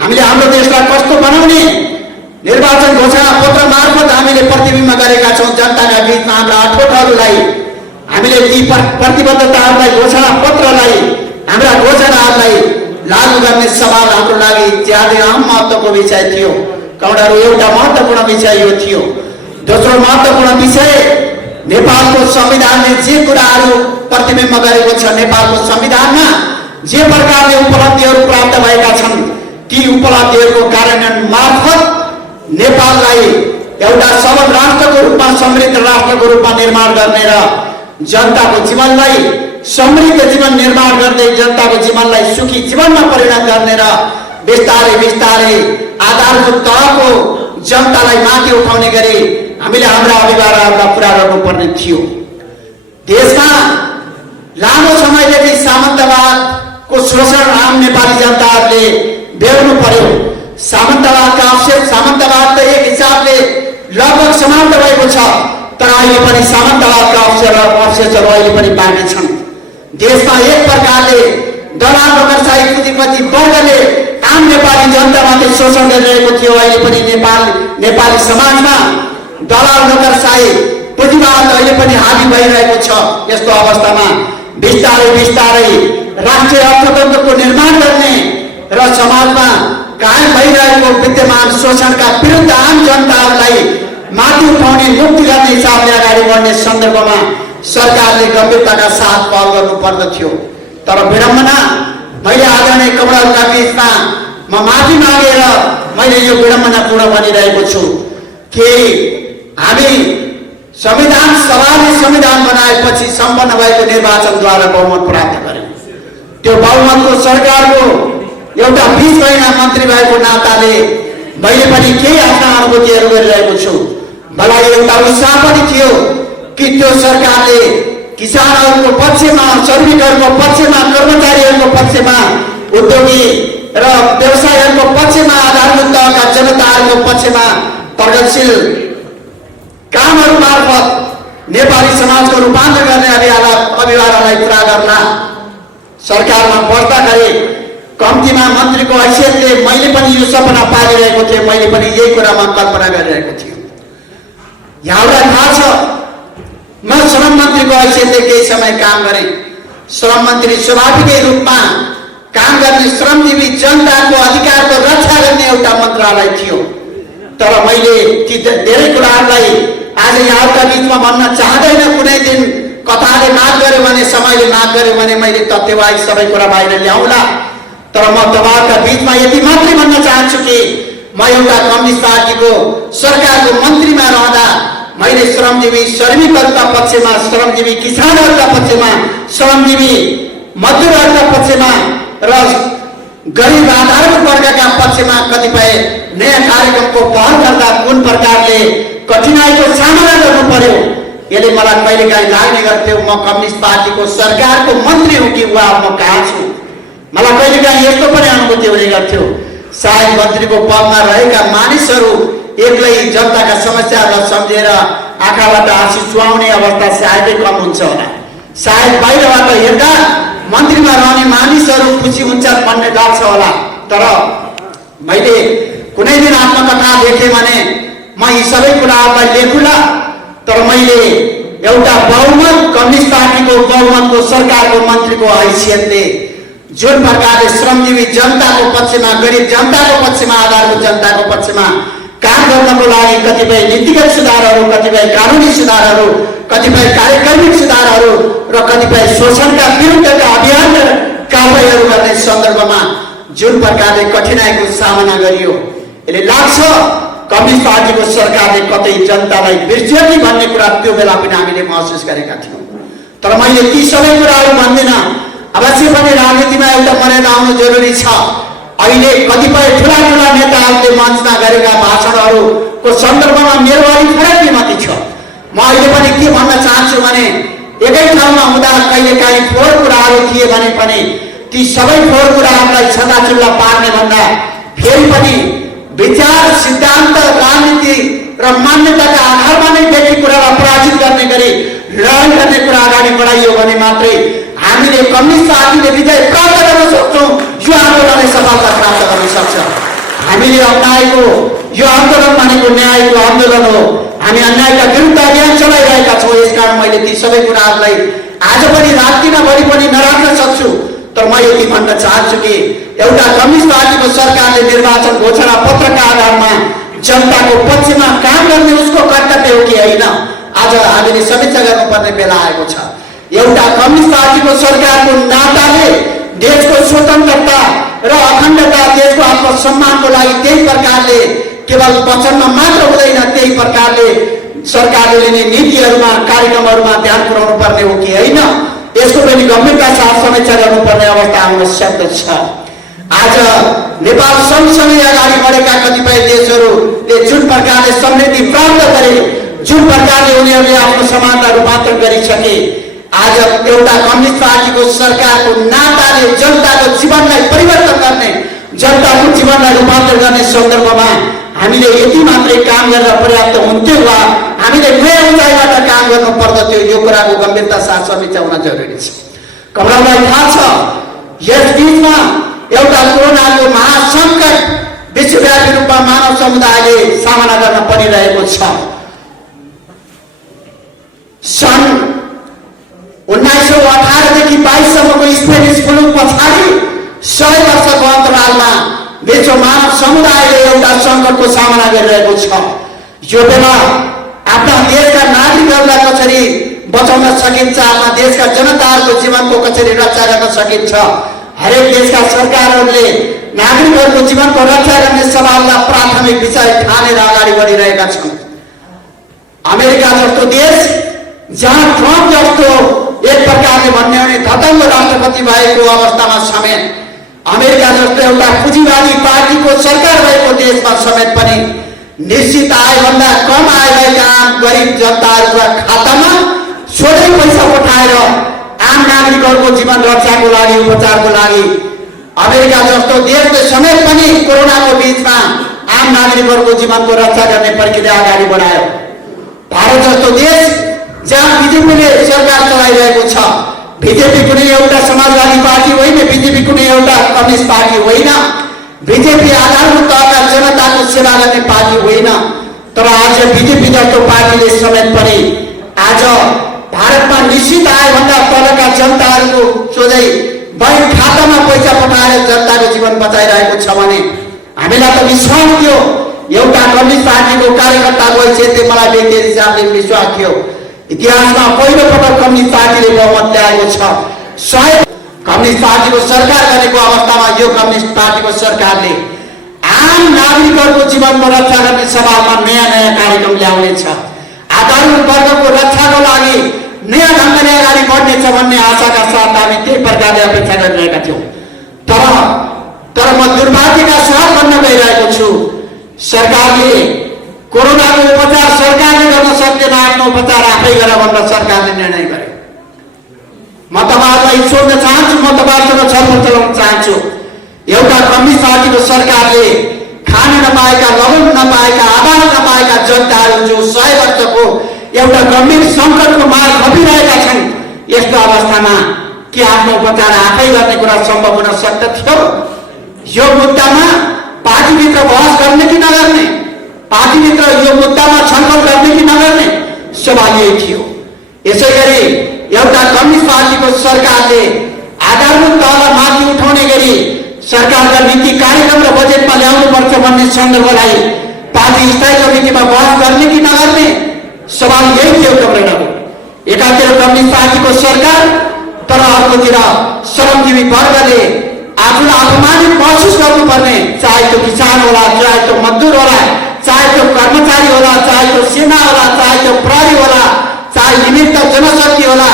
हामीले हाम्रो देशलाई कस्तो बनाउने निर्वाचन घोषणा पत्र मार्फत हामीले प्रतिबिम्ब गरेका छौँ। जनताका बीचमा हाम्रा अठोटहरूलाई हामीले ती प्रतिबद्धताहरूलाई, घोषणा पत्रलाई, हाम्रा घोषणाहरूलाई लागू गर्ने सवाल हाम्रो लागि ज्यादै अहम महत्त्वको विषय थियो। कमरेडहरू, एउटा महत्त्वपूर्ण विषय यो थियो। दोस्रो महत्त्वपूर्ण विषय, नेपालको संविधानले जे कुराहरू प्रतिबिम्ब गरेको छ, नेपालको संविधानमा जे प्रकारले उपलब्धिहरू प्राप्त भएका छन्, ती उपलब्धिहरूको कार्यान्वयन मार्फत नेपाललाई एउटा सबल राष्ट्रको रूपमा, समृद्ध राष्ट्रको रूपमा निर्माण गर्ने र जनताको जीवनलाई समृद्ध जीवन निर्माण गर्दै जनताको जीवनलाई सुखी जीवनमा परिणत गर्ने र बिस्तारै बिस्तारै आधारभूत तहको जनतालाई माथि उठाउने गरी हामीले हाम्रा अधिकारहरूलाई पुरा गर्नुपर्ने थियो। देशमा लामो समयदेखि सामन्तवादको शोषण आम नेपाली जनताहरूले बेहोर्नु पर्यो। सामन्तवाद त एक हिसाबले लगभग समाप्त भएको छ, तर अहिले पनि सामन्तवादका अवशेषहरू अहिले पनि बाँकी छन्। देशमा एक प्रकारले दलाल नोकरशाही पुँजीपति वर्गले आम नेपाली जनतामाथि शोषण गरिरहेको थियो। अहिले पनि नेपाली समाजमा दलाल नोकरशाही पुँजीवाद अहिले पनि हावी भइरहेको छ। यस्तो अवस्थामा बिस्तारै बिस्तारै राष्ट्रिय अर्थतन्त्रको निर्माण गर्ने र समाजमा कायम भइरहेको विद्यमान शोषणका विरुद्ध आम जनताहरूलाई माथि उठाउने, मुक्ति गर्ने हिसाबले अगाडि बढ्ने सन्दर्भमा सरकारले गम्भीरताका साथ पहल गर्नुपर्दथ्यो। तर विडम्बना, मैले आदरणीय कमलका बीचमा म माफी मागेर मैले यो विडम्बना पूर्ण भनिरहेको छु कि हामी संविधान सभाले संविधान बनाएपछि सम्पन्न भएको निर्वाचनद्वारा बहुमत प्राप्त गरे। त्यो बहुमतको सरकारको एउटा 20 महिना मन्त्री भएको नाताले मैले पनि केही आफ्ना अनुभूतिहरू गरिरहेको छु। मलाई एउटा उत्साह पनि थियो कि त्यो सरकारले किसानहरूको पक्षमा, श्रमिकहरूको पक्षमा, कर्मचारीहरूको पक्षमा, उद्योगी र व्यवसायीहरूको पक्षमा, आधारभूत तहका जनताहरूको पक्षमा प्रगतिशील कामहरू मार्फत नेपाली समाजको रूपान्तरण गर्ने अभियानलाई पुरा गर्न सरकारमा बस्दा गरे। कम्तीमा मन्त्रीको हैसियतले मैले पनि यो सपना पालिरहेको थिएँ। मैले पनि यही कुरामा कल्पना गरिरहेको थिएँ। यहाँलाई थाहा छ, म श्रम मन्त्रीको हैसियतले केही समय काम गरेँ। श्रम मन्त्री स्वाभाविकै रूपमा काम गर्ने श्रमजीवी जनताको अधिकारको रक्षा गर्ने एउटा मन्त्रालय थियो। तर मैले ती धेरै कुराहरूलाई आज यहाँका बीचमा भन्न चाहदैन। कुनै दिन कथाले माग गर्यो भने, समयले माग गर्यो भने मैले तथ्यवाही सबै कुरा बाहिर ल्याउँला। तर म तपाईँहरूका बीचमा यति मात्रै भन्न चाहन्छु कि म एउटा कम्युनिस्ट पार्टीको सरकारको मन्त्रीमा रहँदा मैले श्रमजीवी श्रमिकहरूका पक्षमा, श्रमजीवी किसानहरूका पक्षमा, श्रमजीवी मजदुरहरूका पक्षमा र गरिब आधारभूत वर्गका पक्षमा कतिपय नयाँ कार्यक्रमको पहल गर्दा कुन प्रकारले कठिनाइको सामना गर्नु पर्यो, यसले मलाई कहिलेकाहीँ लाग्ने गर्थ्यो म कम्युनिस्ट पार्टीको सरकारको मन्त्री हुँ कि वा म कहाँ छु। मलाई कहिलेकाहीँ यस्तो पनि अनुभूति हुने गर्थ्यो, सायद मन्त्रीको पदमा रहेका मानिसहरू एक्लै जनताका समस्याहरूलाई सम्झेर आँखाबाट आँसु चुहाउने अवस्था सायदै कम हुन्छ होला। सायद बाहिरबाट हेर्दा मन्त्रीमा रहने मानिसहरू खुसी हुन्छन् भन्ने लाग्छ होला। तर मैले कुनै दिन आत्मकथा लेखेँ भने म यी सबै कुराहरूलाई लेखुला। तर मैले एउटा बहुमत, कम्युनिस्ट पार्टीको बहुमतको सरकारको मन्त्रीको हैसियतले जुन प्रकारले श्रमजीवी जनताको पक्षमा, गरिब जनताको पक्षमा, आधारभूत जनताको पक्षमा काम गर्नको लागि कतिपय नीतिगत सुधारहरू, कतिपय कानुनी सुधारहरू, कतिपय कार्यक्रमिक सुधारहरू र कतिपय शोषणका विरुद्धका अभियान र कारबाहीहरू गर्ने सन्दर्भमा जुन प्रकारले कठिनाइको सामना गरियो, यसले लाग्छ कम्युनिस्ट पार्टीको सरकारले कतै जनतालाई बिर्स्यो कि भन्ने कुरा त्यो बेला पनि हामीले महसुस गरेका थियौँ। तर मैले ती सबै कुराहरू भन्दिनँ। अवश्य पनि राजनीतिमा एउटा मर्यादा आउनु जरुरी छ। अहिले कतिपय ठुला ठुला नेताहरूले मञ्चमा गरेका भाषणहरूको सन्दर्भमा मेरो अलिक फरक विमति छ। म अहिले पनि के भन्न चाहन्छु भने एकै ठाउँमा हुँदा कहिलेकाहीँ फोहोर कुराहरू थिए भने पनि ती सबै फोहोर कुराहरूलाई छताचुल्ला पार्ने भन्दा फेरि पनि विचार, सिद्धान्त, राजनीति र मान्यताका आधारमा नै व्यक्ति कुरालाई पराजित गर्ने गरी लडाइँ गर्ने कुरा अगाडि बढाइयो भने मात्रै हामीले कम्युनिस्ट पार्टीले विजय प्राप्त गर्न सक्छौँ। यो आन्दोलनले सफलता प्राप्त गर्न सक्छ। हामीले अप्नाएको यो आन्दोलन भनेको न्यायको आन्दोलन हो। हामी अन्यायका विरुद्ध अभियान चलाइरहेका छौँ। यसकारण मैले ती सबै कुराहरूलाई आज पनि रात्रिभरि पनि नराख्न सक्छु। तर म यति भन्न चाहन्छु कि एउटा कम्युनिस्ट पार्टीको सरकारले निर्वाचन घोषणा पत्रका आधारमा जनताको पक्षमा काम गर्ने उसको कर्तव्य हो कि होइन, आज हामीले समीक्षा गर्नुपर्ने बेला आएको छ। एउटा कम्युनिस्ट पार्टीको सरकारको नाताले देशको स्वतन्त्रता र अखण्डता, देशको आत्मसम्मानको लागि त्यही प्रकारले केवल वचनमा मात्र हुँदैन, त्यही प्रकारले सरकारले लिने नीतिहरूमा, कार्यक्रमहरूमा ध्यान पुर्याउनु पर्ने हो कि होइन, यसको पनि गम्भीरता साथ समीक्षा गर्नुपर्ने अवस्था आवश्यक छ। आज नेपाल सँगसँगै अगाडि बढेका कतिपय देशहरूले जुन प्रकारले समृद्धि प्राप्त गरे, जुन प्रकारले उनीहरूले आफ्नो समाजलाई रूपान्तरण गरिसके, आज एउटा कम्युनिस्ट पार्टीको सरकारको नाताले जनताको जीवनलाई परिवर्तन गर्ने, जनताको जीवनलाई रूपान्तरण गर्ने सन्दर्भमा हामीले यति मात्रै काम गरेर पर्याप्त हुन्थ्यो वा हामीले नयाँ उचाइबाट काम गर्नु पर्दथ्यो, यो कुराको गम्भीरता साथ समीक्षा हुन जरुरी छ। कमलालाई थाहा छ यस बीचमा एउटा कोरोनाको महासङ्कट विश्वव्यापी रूपमा मानव समुदायले सामना गर्न परिरहेको छ। सन् 1918 देखि 22 सम्मको स्पेनिस फ्लू पछाडि 100 वर्षको अन्तरालमा विश्व मानव समुदायले एउटा सङ्कटको सामना गरिरहेको छ। यो बेला आफ्ना देशका नागरिकहरूलाई कसरी बचाउन सकिन्छ, आफ्ना देशका जनताहरूको जीवनको कसरी रक्षा गर्न सकिन्छ। हरेक देशका सरकारहरूले नागरिकहरूको जीवनको रक्षा गर्ने सवाललाई प्राथमिक विषय ठानेर अगाडि बढिरहेका छन्। अमेरिका जस्तो देश, जहाँ ट्रम्प जस्तो एक प्रकारले भन्ने हो भने धतङ्ग राष्ट्रपति भएको अवस्थामा समेत, अमेरिका जस्तो एउटा पुँजीवादी पार्टीको सरकार भएको देशमा समेत पनि निश्चित आयभन्दा कम आय भएका आम गरिब जनताहरूका खातामा सोझै पैसा पठाएर आम नागरिकहरूको जीवन रक्षाको लागि, उपचारको लागि अमेरिका जस्तो देशले समेत पनि कोरोनाको बीचमा आम नागरिकहरूको जीवनको रक्षा गर्ने प्रक्रिया अगाडि बढायो। भारत जस्तो देश जहाँ बीजेपीले सरकार चलाइरहेको छ, बीजेपी कुनै एउटा समाजवादी पार्टी होइन, बीजेपी कुनै एउटा कम्युनिस्ट पार्टी होइन, बीजेपी आधारभूत तहका जनताको सेवा गर्ने पार्टी होइन। तर आज बीजेपी जस्तो पार्टीले समेत पनि आज भारतमा निश्चित आयभन्दा तलका जनताहरूको सोझै बैंक खातामा पैसा पठाएर जनताको जीवन बचाइरहेको छ भने हामीलाई त विश्वास थियो। एउटा कम्युनिस्ट पार्टीको कार्यकर्ताको हैसियतले मलाई व्यक्ति हिसाबले विश्वास थियो। इतिहासमा पहिलो पटक कम्युनिस्ट पार्टीले बहुमत ल्याएको छ। सायद कम्युनिस्ट पार्टीको सरकार गरेको अवस्थामा यो कम्युनिस्ट पार्टीको सरकारले आम नागरिकहरूको जीवनको रक्षा गर्ने सवालमा नयाँ नयाँ कार्यक्रम ल्याउनेछ, आधारभूत वर्गको रक्षाको लागि नयाँ ढङ्गले अगाडि बढ्नेछ भन्ने आशाका साथ हामी त्यही प्रकारले अपेक्षा गरिरहेका थियौँ। तर म दुर्भाग्यका साथ भन्न गइरहेको छु, सरकारले कोरोनाको उपचार सरकारले गर्न सक्दैन, आफ्नो उपचार आफै गर भनेर सरकारले निर्णय गर्यो। म तपाईँहरूलाई सोध्न चाहन्छु, म तपाईँहरूसँग छलफल चलाउन चाहन्छु। एउटा कम्युनिस्ट पार्टीको सरकारले खान नपाएका, लगाउन नपाएका, आवास नपाएका जनताहरू जो 100 वर्षको एउटा गम्भीर सङ्कटको मार खपिरहेका छन्, यस्तो अवस्थामा के आफ्नो उपचार आफै गर्ने कुरा सम्भव हुन सक्दथ्यो? यो मुद्दामा पार्टीभित्र बहस गर्ने कि नगर्ने, पार्टीभित्र यो मुद्दामा छलफल गर्ने कि नगर्ने सवाल यही थियो। यसै गरी एउटा कम्युनिस्ट पार्टीको सरकारले आधारभूत तहलाई माथि उठाउने गरी सरकारका नीति कार्यक्रम र बजेटमा ल्याउनुपर्छ भन्ने सन्दर्भलाई पार्टी स्थायी समितिमा बहस गर्ने कि नगर्ने सवाल यही थियो। कमरेडहरू, एकातिर कम्युनिस्ट पार्टीको सरकार, तर अर्कोतिर श्रमजीवी वर्गले आफूलाई अपमानित महसुस गर्नुपर्ने, चाहे त्यो किसान होला, चाहे त्यो मजदुर होला, चाहे त्यो कर्मचारी होला, चाहे त्यो सेना होला, चाहे त्यो प्रहरी होला, चाहे निमित्त जनशक्ति होला,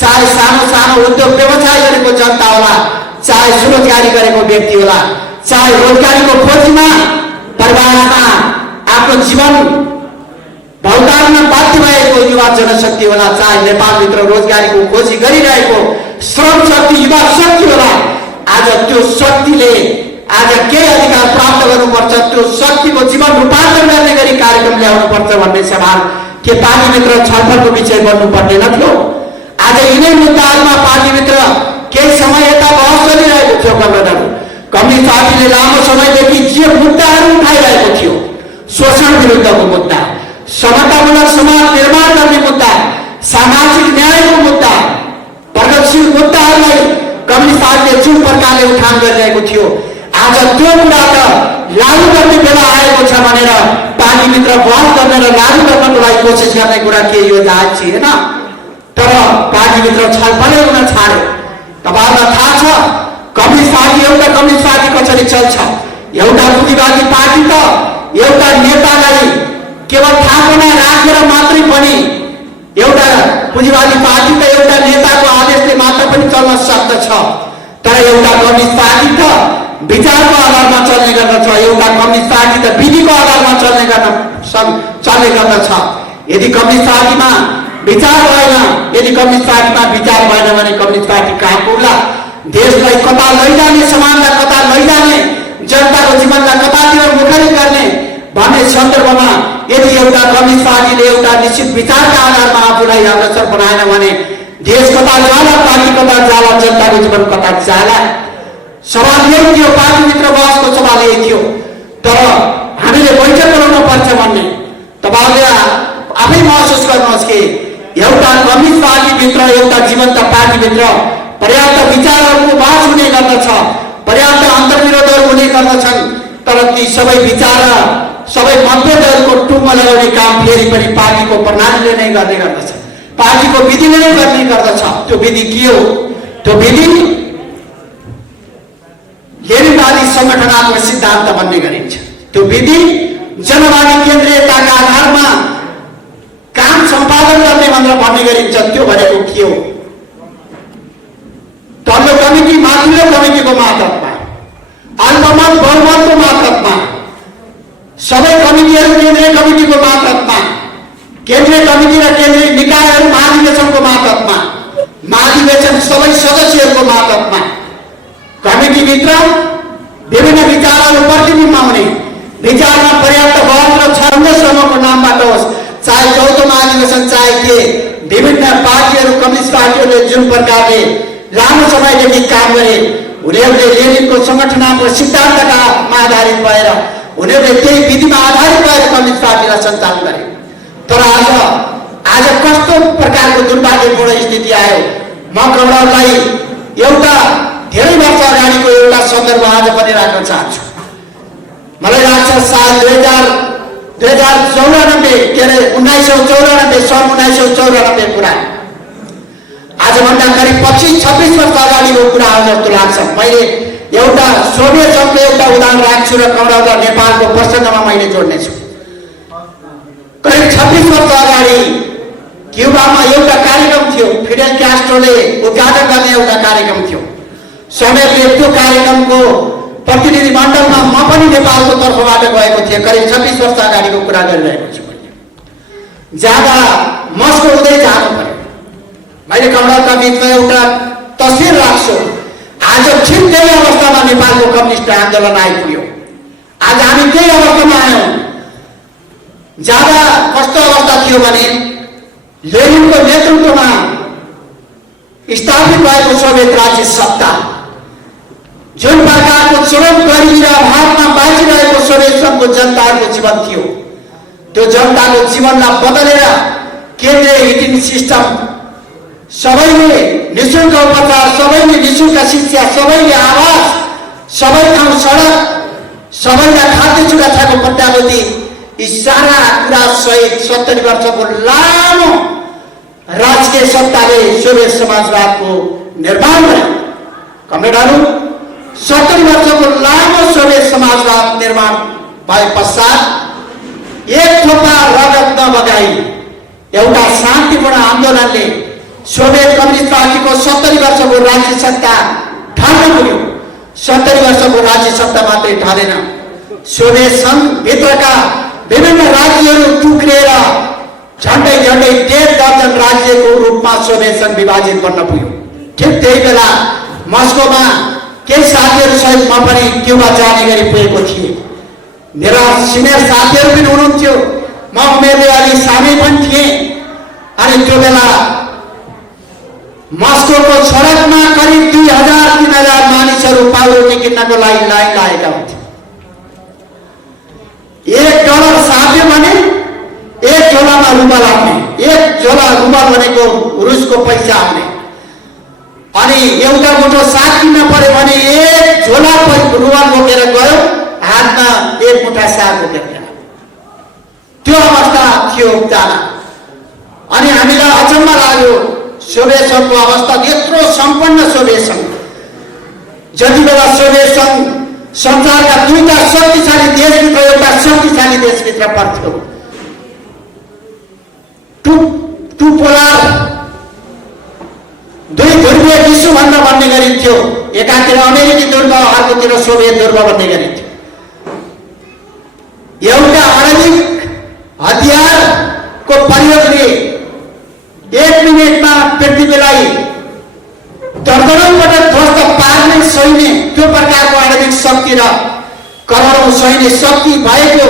चाहे सानो सानो उद्योग व्यवसाय गरेको जनता होला, चाहे स्वरोजगारी गरेको व्यक्ति होला, चाहे रोजगारीको खोजीमा प्रवासमा आफ्नो जीवन भौतार्न बाध्य भएको युवा जनशक्ति होला, चाहे नेपालभित्र रोजगारीको खोजी गरिरहेको श्रम शक्ति युवा शक्ति होला, आज त्यो शक्तिले आज के अधिकार प्राप्त गर्नुपर्छ, त्यो शक्तिको जीवन रूपान्तरण गर्ने गरी कार्यक्रम ल्याउनुपर्छ भन्ने सवाल के पार्टीभित्र छलफलको विषय बन्नु पर्दैन थियो? आज यिनै मुद्दाहरूमा पार्टीभित्र केही समय यता बहस चलिरहेको थियो। कम्युनिस्ट पार्टीले लामो समयदेखि जे मुद्दाहरू उठाइरहेको थियो, शोषण विरुद्धको मुद्दा, समतामूलक समाज निर्माण गर्ने मुद्दा, सामाजिक न्यायको मुद्दा, प्रगतिशील मुद्दाहरूलाई कम्युनिस्ट पार्टीले जुन प्रकारले उठान गरिरहेको थियो, आज त्यो कुरा त लागू गर्ने बेला आएको छ भनेर पार्टीभित्र बहस गर्ने र लागू गर्नको लागि कोसिस गर्ने कुरा के यो जायज थिएन? तर पार्टीभित्र छलफलै हुन छाड्यो। तपाईँहरूलाई थाहा छ कम्युनिस्ट पार्टी एउटा कम्युनिस्ट पार्टी कसरी चल्छ? एउटा पुँजीवादी पार्टी त एउटा नेतालाई केवल थापना राखेर मात्रै पनि, एउटा पुँजीवादी पार्टी त एउटा नेताको आदेशले मात्र पनि चल्न सक्दछ। तर एउटा कम्युनिस्ट पार्टी त विचारको आधारमा चल्ने गर्दछ, एउटा कम्युनिस्ट पार्टी त विधिको आधारमा चल्ने गर्दछ। यदि कम्युनिस्ट पार्टीमा विचार भएन, यदि कम्युनिस्ट पार्टीमा विचार भएन भने कम्युनिस्ट पार्टी कहाँ पुग्ला? देशलाई कता लैजाने, समाजलाई कता लैजाने, जनताको जीवनलाई कतातिर मुखरित गर्ने भन्ने सन्दर्भमा यदि एउटा कम्युनिस्ट पार्टीले एउटा निश्चित विचारका आधारमा आफूलाई अग्रसर बनाएन भने देश कता जाला, पार्टी कता जाला, जनताको जीवन कता जाला? सवाल यही थियो, पार्टीभित्र बहसको सवाल यही थियो। तर हामीले बैठक गराउनु पर्छ भन्ने तपाईँहरूले आफै महसुस गर्नुहोस् कि एउटा कम्युनिस्ट पार्टीभित्र, एउटा जीवन्त पार्टीभित्र पर्याप्त विचारहरूको बहस हुने गर्दछ, पर्याप्त अन्तर्विरोधहरू हुने गर्दछन्। तर ती सबै विचार, सबै मतभेदहरूको टुङ्गो लगाउने काम फेरि पनि पार्टीको प्रणालीले नै गर्ने गर्दछ। पार्टीको विधिले नै गर्ने गर्दछ। त्यो विधि के हो? त्यो विधि लेनिनवादी संगठनात्मक सिद्धान्त भन्ने गरिन्छ। त्यो विधि जनवादी केन्द्रीयताका आधारमा काम सम्पादन गर्ने भनेर भन्ने गरिन्छ। त्यो भनेको के हो? तल्लो कमिटी माथिल्लो कमिटीको मातहतमा, अल्पमत बहुमतको मातहतमा, सबै कमिटीहरू केन्द्रीय कमिटीको मातहतमा, केन्द्रीय कमिटी र केन्द्रीय निकायहरू महाधिवेशनको मातहतमा, महाधिवेशन सबै सदस्यहरूको मातहतमा, कमिटीभित्र विभिन्न विचारहरू प्रतिबिम्बाउने, विचारमा पर्याप्त बहस र छन्दसम्मको नामबाट होस्, चाहे चौथो महाधिवेशन चाहे के, विभिन्न पार्टीहरू कम्युनिस्ट पार्टीहरूले जुन प्रकारले लामो समयदेखि काम गरे, उनीहरूले लेनिनको संगठनात्मक सिद्धान्तका आधारित भएर उनीहरूले त्यही विधिमा आधारित भएर कम्युनिस्ट पार्टीलाई सञ्चालन गरे। तर आज कस्तो प्रकारको दुर्भाग्यपूर्ण स्थिति आयो? म कमरालाई एउटा धेरै वर्ष अगाडिको एउटा सन्दर्भ आज पनि राख्न चाहन्छु। मलाई लाग्छ साल 1994 के अरे 1994 सन् 1994 कुरा, आजभन्दा करिब 25-26 वर्ष अगाडिको कुरा हो जस्तो लाग्छ। मैले एउटा सोभियत सङ्घको एउटा उदाहरण राख्छु र कमरा नेपालको प्रसङ्गमा मैले जोड्नेछु। करिब 26 वर्ष अगाडि क्युबामा एउटा कार्यक्रम थियो, फिडेल क्यास्ट्रोले उद्घाटन गर्ने एउटा कार्यक्रम थियो। समयले त्यो कार्यक्रमको प्रतिनिधि मण्डलमा म पनि नेपालको तर्फबाट गएको थिएँ। करिब 26 वर्ष अगाडिको कुरा गरिरहेको छु। जाँदा मस्को हुँदै जानु पर्यो। मैले कमराका बिचमा एउटा तस्विर राख्छु। आज ठिक त्यही अवस्थामा नेपालको कम्युनिस्ट आन्दोलन आइपुग्यो। आज हामी त्यही अवस्थामा आयौँ। जाँदा कस्तो अवस्था थियो भने लेनिनको नेतृत्वमा स्थापित भएको सोभियत राज्य सत्ता, जुन प्रकारको चरम गरिबी र अभावमा बाँचिरहेको सोभियत सङ्घको जनताको जीवन थियो, त्यो जनताको जीवनलाई बदलेर केन्द्रीय हिटिङ सिस्टम, सबैले निःशुल्क उपचार, सबैले निःशुल्क शिक्षा, सबैले आवास, सबै ठाउँ सडक, सबैलाई खाद्य सुरक्षाको प्रत्याभूति, यी सारा कुरा सहित 70 वर्षको लामो राजकीय सत्ताले सोभियत समाजवादको निर्माण गर्यो। कमरेडहरू, 70 वर्षको लामो सोभियत समाजवाद निर्माण भए पश्चात एक थोपा रगत नबगाई एउटा शान्तिपूर्ण आन्दोलनले सोभियत कम्युनिस्ट पार्टीको 70 वर्षको राज्य सत्ता ढाल्न पुग्यो। 70 वर्षको राज्य सत्ता मात्रै ढालेन, सोभियत सङ्घभित्रका विभिन्न राज्यहरू टुक्रिएर झन्डै 1.5 दर्जन राज्यको रूपमा सोभियत सङ्घ विभाजित बन्न पुग्यो। ठिक त्यही बेला मस्कोमा केही साथीहरू सहित म पनि क्युबा जाने गरी पुगेको थिएँ। मेरा सिनियर साथीहरू पनि हुनुहुन्थ्यो, म उमेरले अलि सानै पनि थिएँ। अनि त्यो बेला मस्कोको सडकमा करिब 2000-3000 मानिसहरू पाउरोटी किन्नको लागि लाइन लागेका हुन्थे। $1 साथ्यो भने 1 झोलामा रुबल आउने, 1 झोला रुबल भनेको रुसको पैसा आउने। अनि एउटा मुठो साग किन्न पर्यो भने 1 झोला रुबल बोकेर गयो, हातमा 1 मुठा साग बोकेर गयो। त्यो अवस्था थियो जान। अनि हामीलाई अचम्म लाग्यो सोभियत सङ्घको अवस्था, यत्रो सम्पन्न सोभियत सङ्घ, जति बेला सोभियत सङ्घ संसारका दुईटा शक्तिशाली देशभित्र एउटा शक्तिशाली देशभित्र पर्थ्यो। टु पोलार, दुई ध्रुवीय विश्व भनेर भन्ने गरिन्थ्यो। एकातिर अमेरिकी ध्रुव, अर्कोतिर सोभियत ध्रुव भन्ने गरिन्थ्यो। एउटा आणविक हतियारको प्रयोगले 1 मिनेटमा पृथ्वीलाई दर्दनौँबाट ध्वस्त पार्ने सैन्य, त्यो प्रकारको आणविक शक्ति र करोडौँ सैन्य शक्ति भएको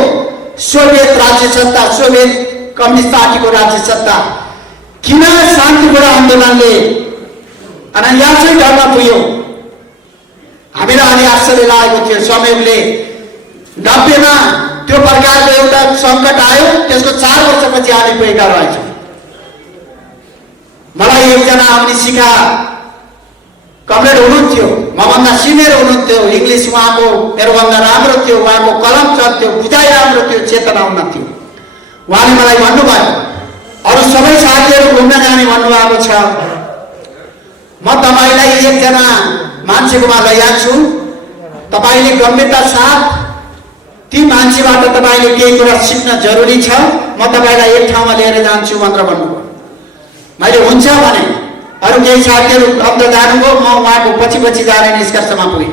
सोभियत राज्य सत्ता, सोभियत कम्युनिस्ट पार्टीको राज्य सत्ता किन शान्तिपूर्ण आन्दोलनले अनायासै ढल्न पुग्यो? हामीलाई अलि आश्चर्य लागेको थियो। समयले 90मा त्यो प्रकारको एउटा सङ्कट आयो, त्यसको 4 वर्षपछि हामी पुगेका रहेछौँ। मलाई एकजना अग्निशिखा कमरेड हुनुहुन्थ्यो, मभन्दा सिनियर हुनुहुन्थ्यो। इङ्ग्लिस उहाँको मेरोभन्दा राम्रो थियो, उहाँको कलम चल्थ्यो, बुझाइ राम्रो थियो, चेतना हुन थियो। उहाँले मलाई भन्नुभयो, अरू सबै साथीहरू घुम्न जाने भन्नुभएको छ। म तपाईलाई एकजना मान्छेकोमा लैजान्छु, तपाईले गम्भीरता साथ ती मान्छेबाट तपाईले केही कुरा सिक्न जरुरी छ, म तपाईलाई एक ठाउँमा लिएर जान्छु भनेर भन्नुभयो। मैले हुन्छ भने अरू केही साथीहरू अन्त जानुभयो, म उहाँको पछि पछि जाने निष्कर्षमा पुगेँ।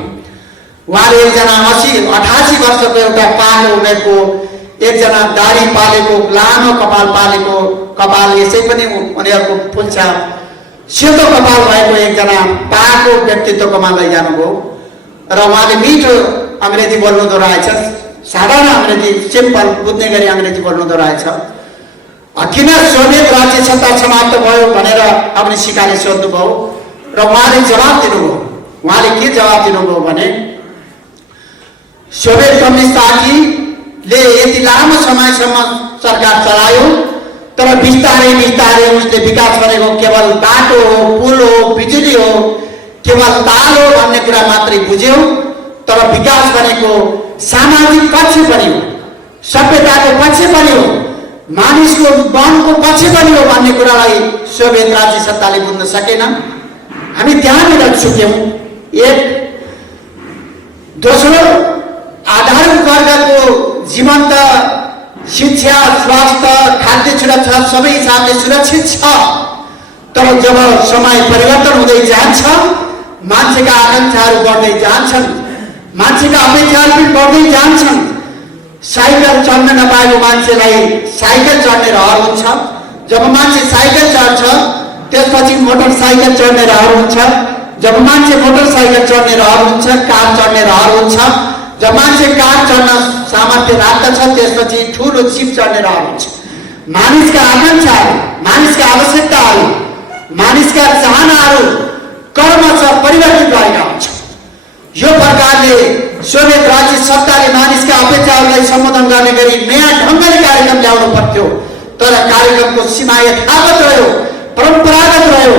उहाँले एकजना 88 वर्षको एउटा पालो उमेरको एकजना दाढी पालेको लामो कपाल पालेको, कपाल यसै पनि उनीहरूको फुल्छ, सेतो कपाल भएको एकजना पाको व्यक्तित्वकोमा लैजानुभयो र उहाँले मिठो अङ्ग्रेजी बोल्नुहुँदो रहेछ, साधारण अङ्ग्रेजी, सिम्पल बुझ्ने गरी अङ्ग्रेजी बोल्नुहुँदो रहेछ। किन सोभियत राज्य सत्ता समाप्त भयो भनेर अपनी सिकाले सोध्नुभयो र उहाँले जवाब दिनुभयो। उहाँले के जवाब दिनुभयो भने सोभियत कम्युनिस्ट पार्टीले यति लामो समयसम्म सरकार चलायो, तर बिस्तारै बिस्तारै उसले विकास गरेको केवल बाटो हो, पुल हो, बिजुली हो, केवल ताल हो भन्ने कुरा मात्रै बुझ्यो, तर विकास भनेको सामाजिक पक्ष पनि हो, सभ्यताको पक्ष पनि हो, मानिसको वनको पक्ष पनि हो भन्ने कुरालाई सोभियत राज्य सत्ताले बुझ्न सकेन। हामी त्यहाँनिर चुक्यौँ। एक दोस्रो, आधारभूत वर्गको जीवन्त शिक्षा, स्वास्थ्य, खाद्य सुरक्षा सबै हिसाबले सुरक्षित छ, तर जब समय परिवर्तन हुँदै जान्छ, मान्छेका आकांक्षाहरू बढ्दै जान्छन्, मान्छेका अपेक्षाहरू पनि बढ्दै जान्छन्। साइकल चढ्न नपाएको मान्छेलाई साइकल चढ्ने रहर हुन्छ, जब मान्छे साइकल चढ्छ त्यसपछि मोटरसाइकल चढ्ने रहर हुन्छ, जब मान्छे मोटरसाइकल चढ्ने रहर हुन्छ, कार चढ्ने रहर हुन्छ, जब मान्छे कार चढ्न सामर्थ्य राख्दछ त्यसपछि ठुलो जिप चढ्ने रहर हुन्छ। मानिसका आकांक्षाहरू, मानिसका आवश्यकताहरू, मानिसका चाहनाहरू कर्मशः परिवर्तित भएका हुन्छ। यो प्रकारले सोभियत राज्य सत्ताले मानिसका अपेक्षाहरूलाई सम्बोधन गर्ने गरी नयाँ ढङ्गले कार्यक्रम ल्याउनु पर्थ्यो, तर कार्यक्रमको सीमा यथावत रह्यो, परम्परागत रह्यो।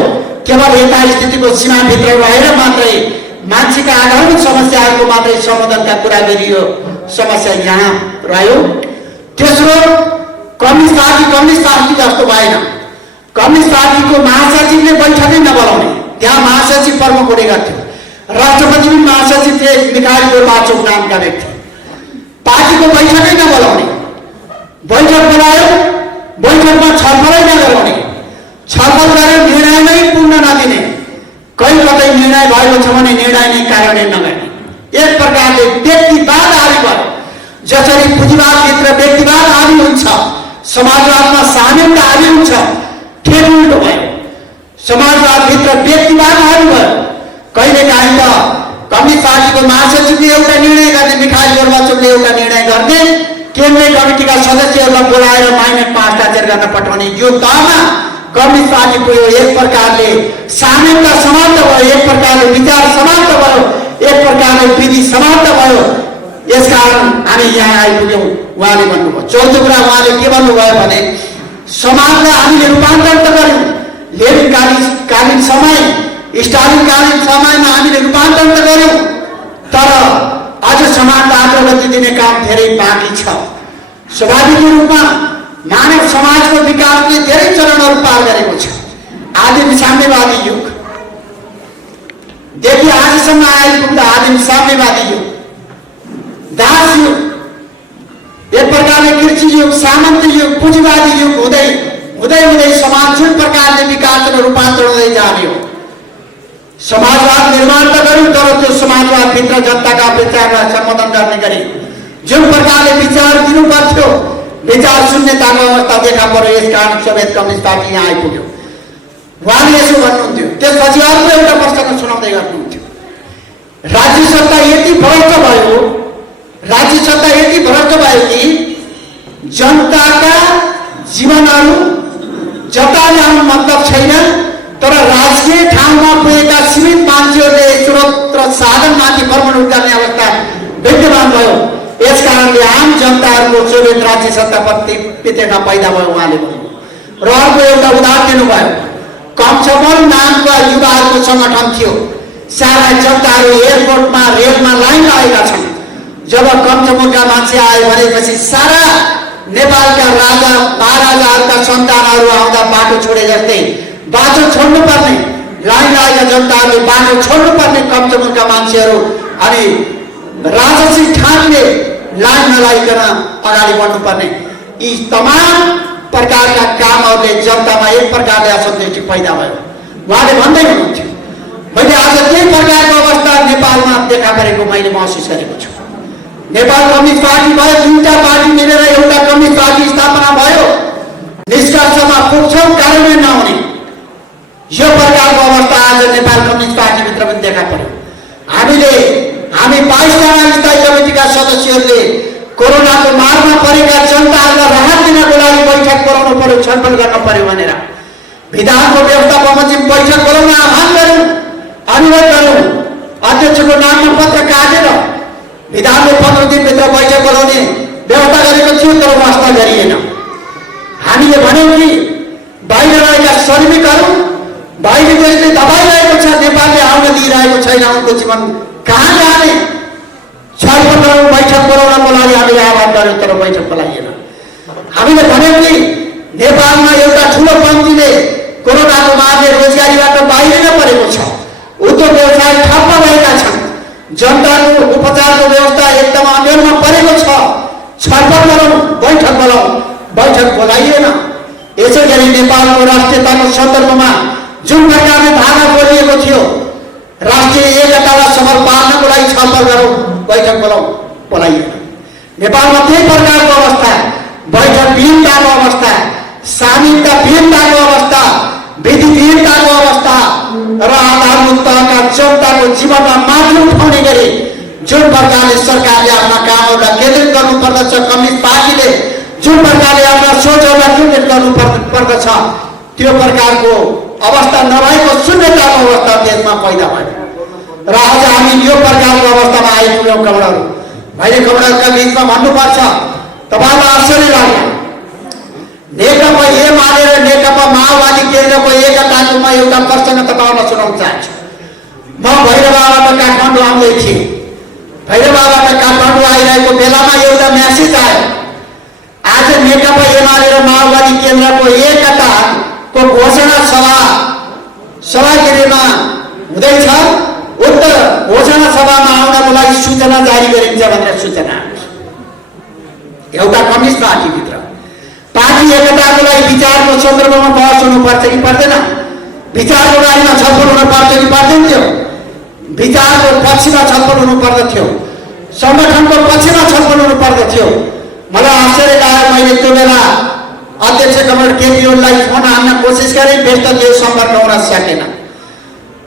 केवल यथास्थितिको सीमाभित्र रहेर मात्रै मान्छेका आधारभूत समस्याहरूको मात्रै सम्बोधनका कुरा गरियो, समस्या यहाँ रह्यो। तेस्रो, कम्युनिस्ट पार्टी जस्तो भएन। कम्युनिस्ट पार्टीको महासचिवले बैठकै नबोलाउने, त्यहाँ महासचिव प्रमुख हुने गर्थ्यो, राष्ट्रपति पनि महासचिव थिए, मिखाइल गोर्बाचोभ नामका व्यक्ति। पार्टीको बैठकै नबोलाउने, बैठक बोलायो, बैठकमा छलफलै नगराउने, छलफल गरेर निर्णय नै पूर्ण नदिने, कहीँ कतै निर्णय भएको छ भने निर्णय नै कार्यान्वयन नगर्ने, एक प्रकारले व्यक्तिवाद हावी भयो। जसरी पुँजीवादभित्र व्यक्तिवाद हावी हुन्छ, समाजवादमा साम्यता हावी हुन्छ, ठिक उल्टो भयो। समाजवादभित्र व्यक्तिवाद हावी भयो। कहिलेकाहीँ त कम्युनिस्ट पार्टीको महासचिवले एउटा निर्णय गर्ने, मिखाइल गोर्बाचोभले एउटा निर्णय गर्ने, केन्द्रीय कमिटीका सदस्यहरूलाई बोलाएर -5 हस्ताक्षर गर्न पठाउने, यो तहमा कम्युनिस्ट पार्टी पुग्यो। एक प्रकारले साम्यता समाप्त भयो, एक प्रकारले विचार समाप्त भयो, एक प्रकारले विधि समाप्त भयो। यसकारण हामी यहाँ आइपुग्यौँ। उहाँले भन्नुभयो। चौथो कुरा उहाँले के भन्नुभयो भने समाजलाई हामीले रूपान्तरण त गर्यौँ, लेनिनकालीन समय, स्टालिनकालीन समयमा हामीले रूपान्तरण त गर्यौँ, तर अझ समाजलाई अग्रगति दिने काम धेरै बाँकी छ। स्वाभाविक रूपमा मानव समाजको विकासले धेरै चरणहरू पार गरेको छ। आदिम साम्यवादी युगदेखि आजसम्म आइपुग्दा आदिम साम्यवादी युग, दास युग, एक प्रकारले कृषि युग, सामन्त युग, पुँजीवादी युग हुँदै हुँदै हुँदै समाज जुन प्रकारले विकास र रूपान्तरण हुँदै जाने हो। समाजवाद निर्माण त गर्यौँ, तर त्यो समाजवादभित्र जनताका अपेक्षाहरूलाई सम्बोधन गर्ने गरी जुन प्रकारले विचार दिनु पर्थ्यो, विचार शून्यताको अवस्था देखा पर्यो। यसकारण सोभियत कम्युनिस्ट पार्टी यहाँ आइपुग्यो। उहाँले यसो भन्नुहुन्थ्यो। त्यसपछि अर्को एउटा प्रसङ्ग सुनाउँदै गर्नुहुन्थ्यो। राज्य सत्ता यति भ्रष्ट भयो, राज्य सत्ता यति भ्रष्ट भयो कि जनताका जीवनहरू जता जानु मतलब छैन, तर राजकीय ठाउँमा पुगेका सीमित मान्छेहरूले स्रोत र साधनमाथि भ्रमण गर्ने अवस्था विद्यमान भयो। यसकारणले आम जनताहरूको सोभियत राज्य सत्ताप्रति प्रेरणा पैदा भयो उहाँले भन्नुभयो। र अर्को एउटा उदाहरण दिनुभयो। कमसमल नामका युवाहरूको सङ्गठन थियो। सारा जनताहरू एयरपोर्टमा, रेलमा लाइन लागेका छन्। जब कमसमलका मान्छे आए भनेपछि सारा नेपालका राजा महाराजाहरूका सन्तानहरू आउँदा बाटो छोडे जस्तै बाटो छोड्नुपर्ने, लाइन लागेका जनताहरूले बाटो छोड्नुपर्ने कमजोरका मान्छेहरू अनि राजसी ठानले लाइन नलागिकन अगाडि बढ्नुपर्ने, यी तमाम प्रकारका कामहरूले जनतामा एक प्रकारले असन्तुष्टि पैदा भयो। उहाँले भन्दै हुनुहुन्थ्यो, मैले आज त्यही प्रकारको अवस्था नेपालमा देखा परेको मैले महसुस गरेको छु। नेपाल कम्युनिस्ट पार्टी भयो, दुईटा पार्टी मिलेर एउटा कम्युनिस्ट पार्टी स्थापना भयो, निष्कर्षमा पुग्छौँ कार्यान्वयन नहुने यो प्रकारको अवस्था आज नेपाल कम्युनिस्ट पार्टीभित्र पनि देखा पर्यो। हामी 22 जना स्थायी कमिटीका सदस्यहरूले कोरोनाको मारमा परेका जनताहरूलाई राहत दिनको लागि बैठक बोलाउनु पर्यो, छलफल गर्न पर्यो भनेर विधानको व्यवस्था बमोजिम बैठक बोलाउन आह्वान गर्यौँ, अनुरोध गर्यौँ। अध्यक्षको नाममा पत्र काटेर विधानको 15 दिनभित्र बैठक बोलाउने व्यवस्था गरेको थियो, तर वास्ता गरिएन। हामीले भन्यौँ कि बाहिर रहेका श्रमिकहरू बाहिर देशले दबाइरहेको छ, नेपालले आउन दिइरहेको छैन, उनको जीवन कहाँ जाने? छलफल गरौँ, बैठक बोलाउनको लागि हामीले आह्वान गर्यौँ, तर बैठक बोलाइएन। हामीले भन्यौँ कि नेपालमा एउटा ठुलो पङ्क्तिले कोरोनाको मारले रोजगारीबाट बाहिर नै परेको छ, उद्योग व्यवसाय ठप्प भएका छन्, जनताको उपचारको व्यवस्था एकदम अमेरमा परेको छ, छलफल गरौँ, बैठक बोलाउँ, बैठक बोलाइएन। यसै गरी नेपालको राष्ट्रियताको सन्दर्भमा जुन प्रकारले धारणा बोलिएको थियो, राष्ट्रिय एकतालाई सफल पार्नको लागि छलफल गरौँ, बैठक बोलाउँ, बोलाइएन। नेपालमा त्यही प्रकारको अवस्था, बैठक विहीनताको अवस्था, सामिलता विहीनताको अवस्था, विधि विहीनताको अवस्था र आधारभूत तहका जनताको जीवनमा माथि उठाउने गरी जुन प्रकारले सरकारले आफ्ना कामहरूलाई केन्द्रित गर्नुपर्दछ, कम्युनिस्ट पार्टीले जुन प्रकारले आफ्ना सोचहरूलाई केन्द्रित गर्नुपर्दछ, त्यो प्रकारको अवस्था नभएको शून्यताको अवस्था देशमा पैदा भयो र आज हामी यो प्रकारको अवस्थामा आइपुग्यौँ। कमलहरू मैले कमलहरूका बिचमा भन्नुपर्छ, तपाईँलाई आश्चर्य लाग्यो, नेकपा एमाले र नेकपा माओवादी केन्द्रको एकताको म एउटा प्रसङ्ग तपाईँलाई सुनाउन चाहन्छु। म भैरवाबाट काठमाडौँ आउँदै थिएँ, भैरवाबाट काठमाडौँ आइरहेको बेलामा एउटा म्यासेज आयो, आज नेकपा एमाले र माओवादी केन्द्रको एकताको घोषणा सभागिरीमा हुँदैछ, उक्त घोषणा सभामा आउनको लागि सूचना जारी गरिन्छ भनेर सूचना आएको छ। एउटा कम्युनिस्ट पार्टीभित्र पार्टी एकताको लागि विचारको सन्दर्भमा बहस हुनुपर्छ कि पर्दैन? विचारको बारेमा छलफल हुन पर्छ कि पर्दैन? थियो विचारको पक्षमा छलफल हुनु पर्दथ्यो, संगठनको पक्षमा छलफल हुनु पर्दथ्यो। मलाई आश्चर्य लाग्यो, मैले त्यो बेला अध्यक्ष कमरेड केपी ओलीलाई फोन हान्न कोसिस गरेँ, व्यस्त थियो, सम्पर्क हुन सकेन।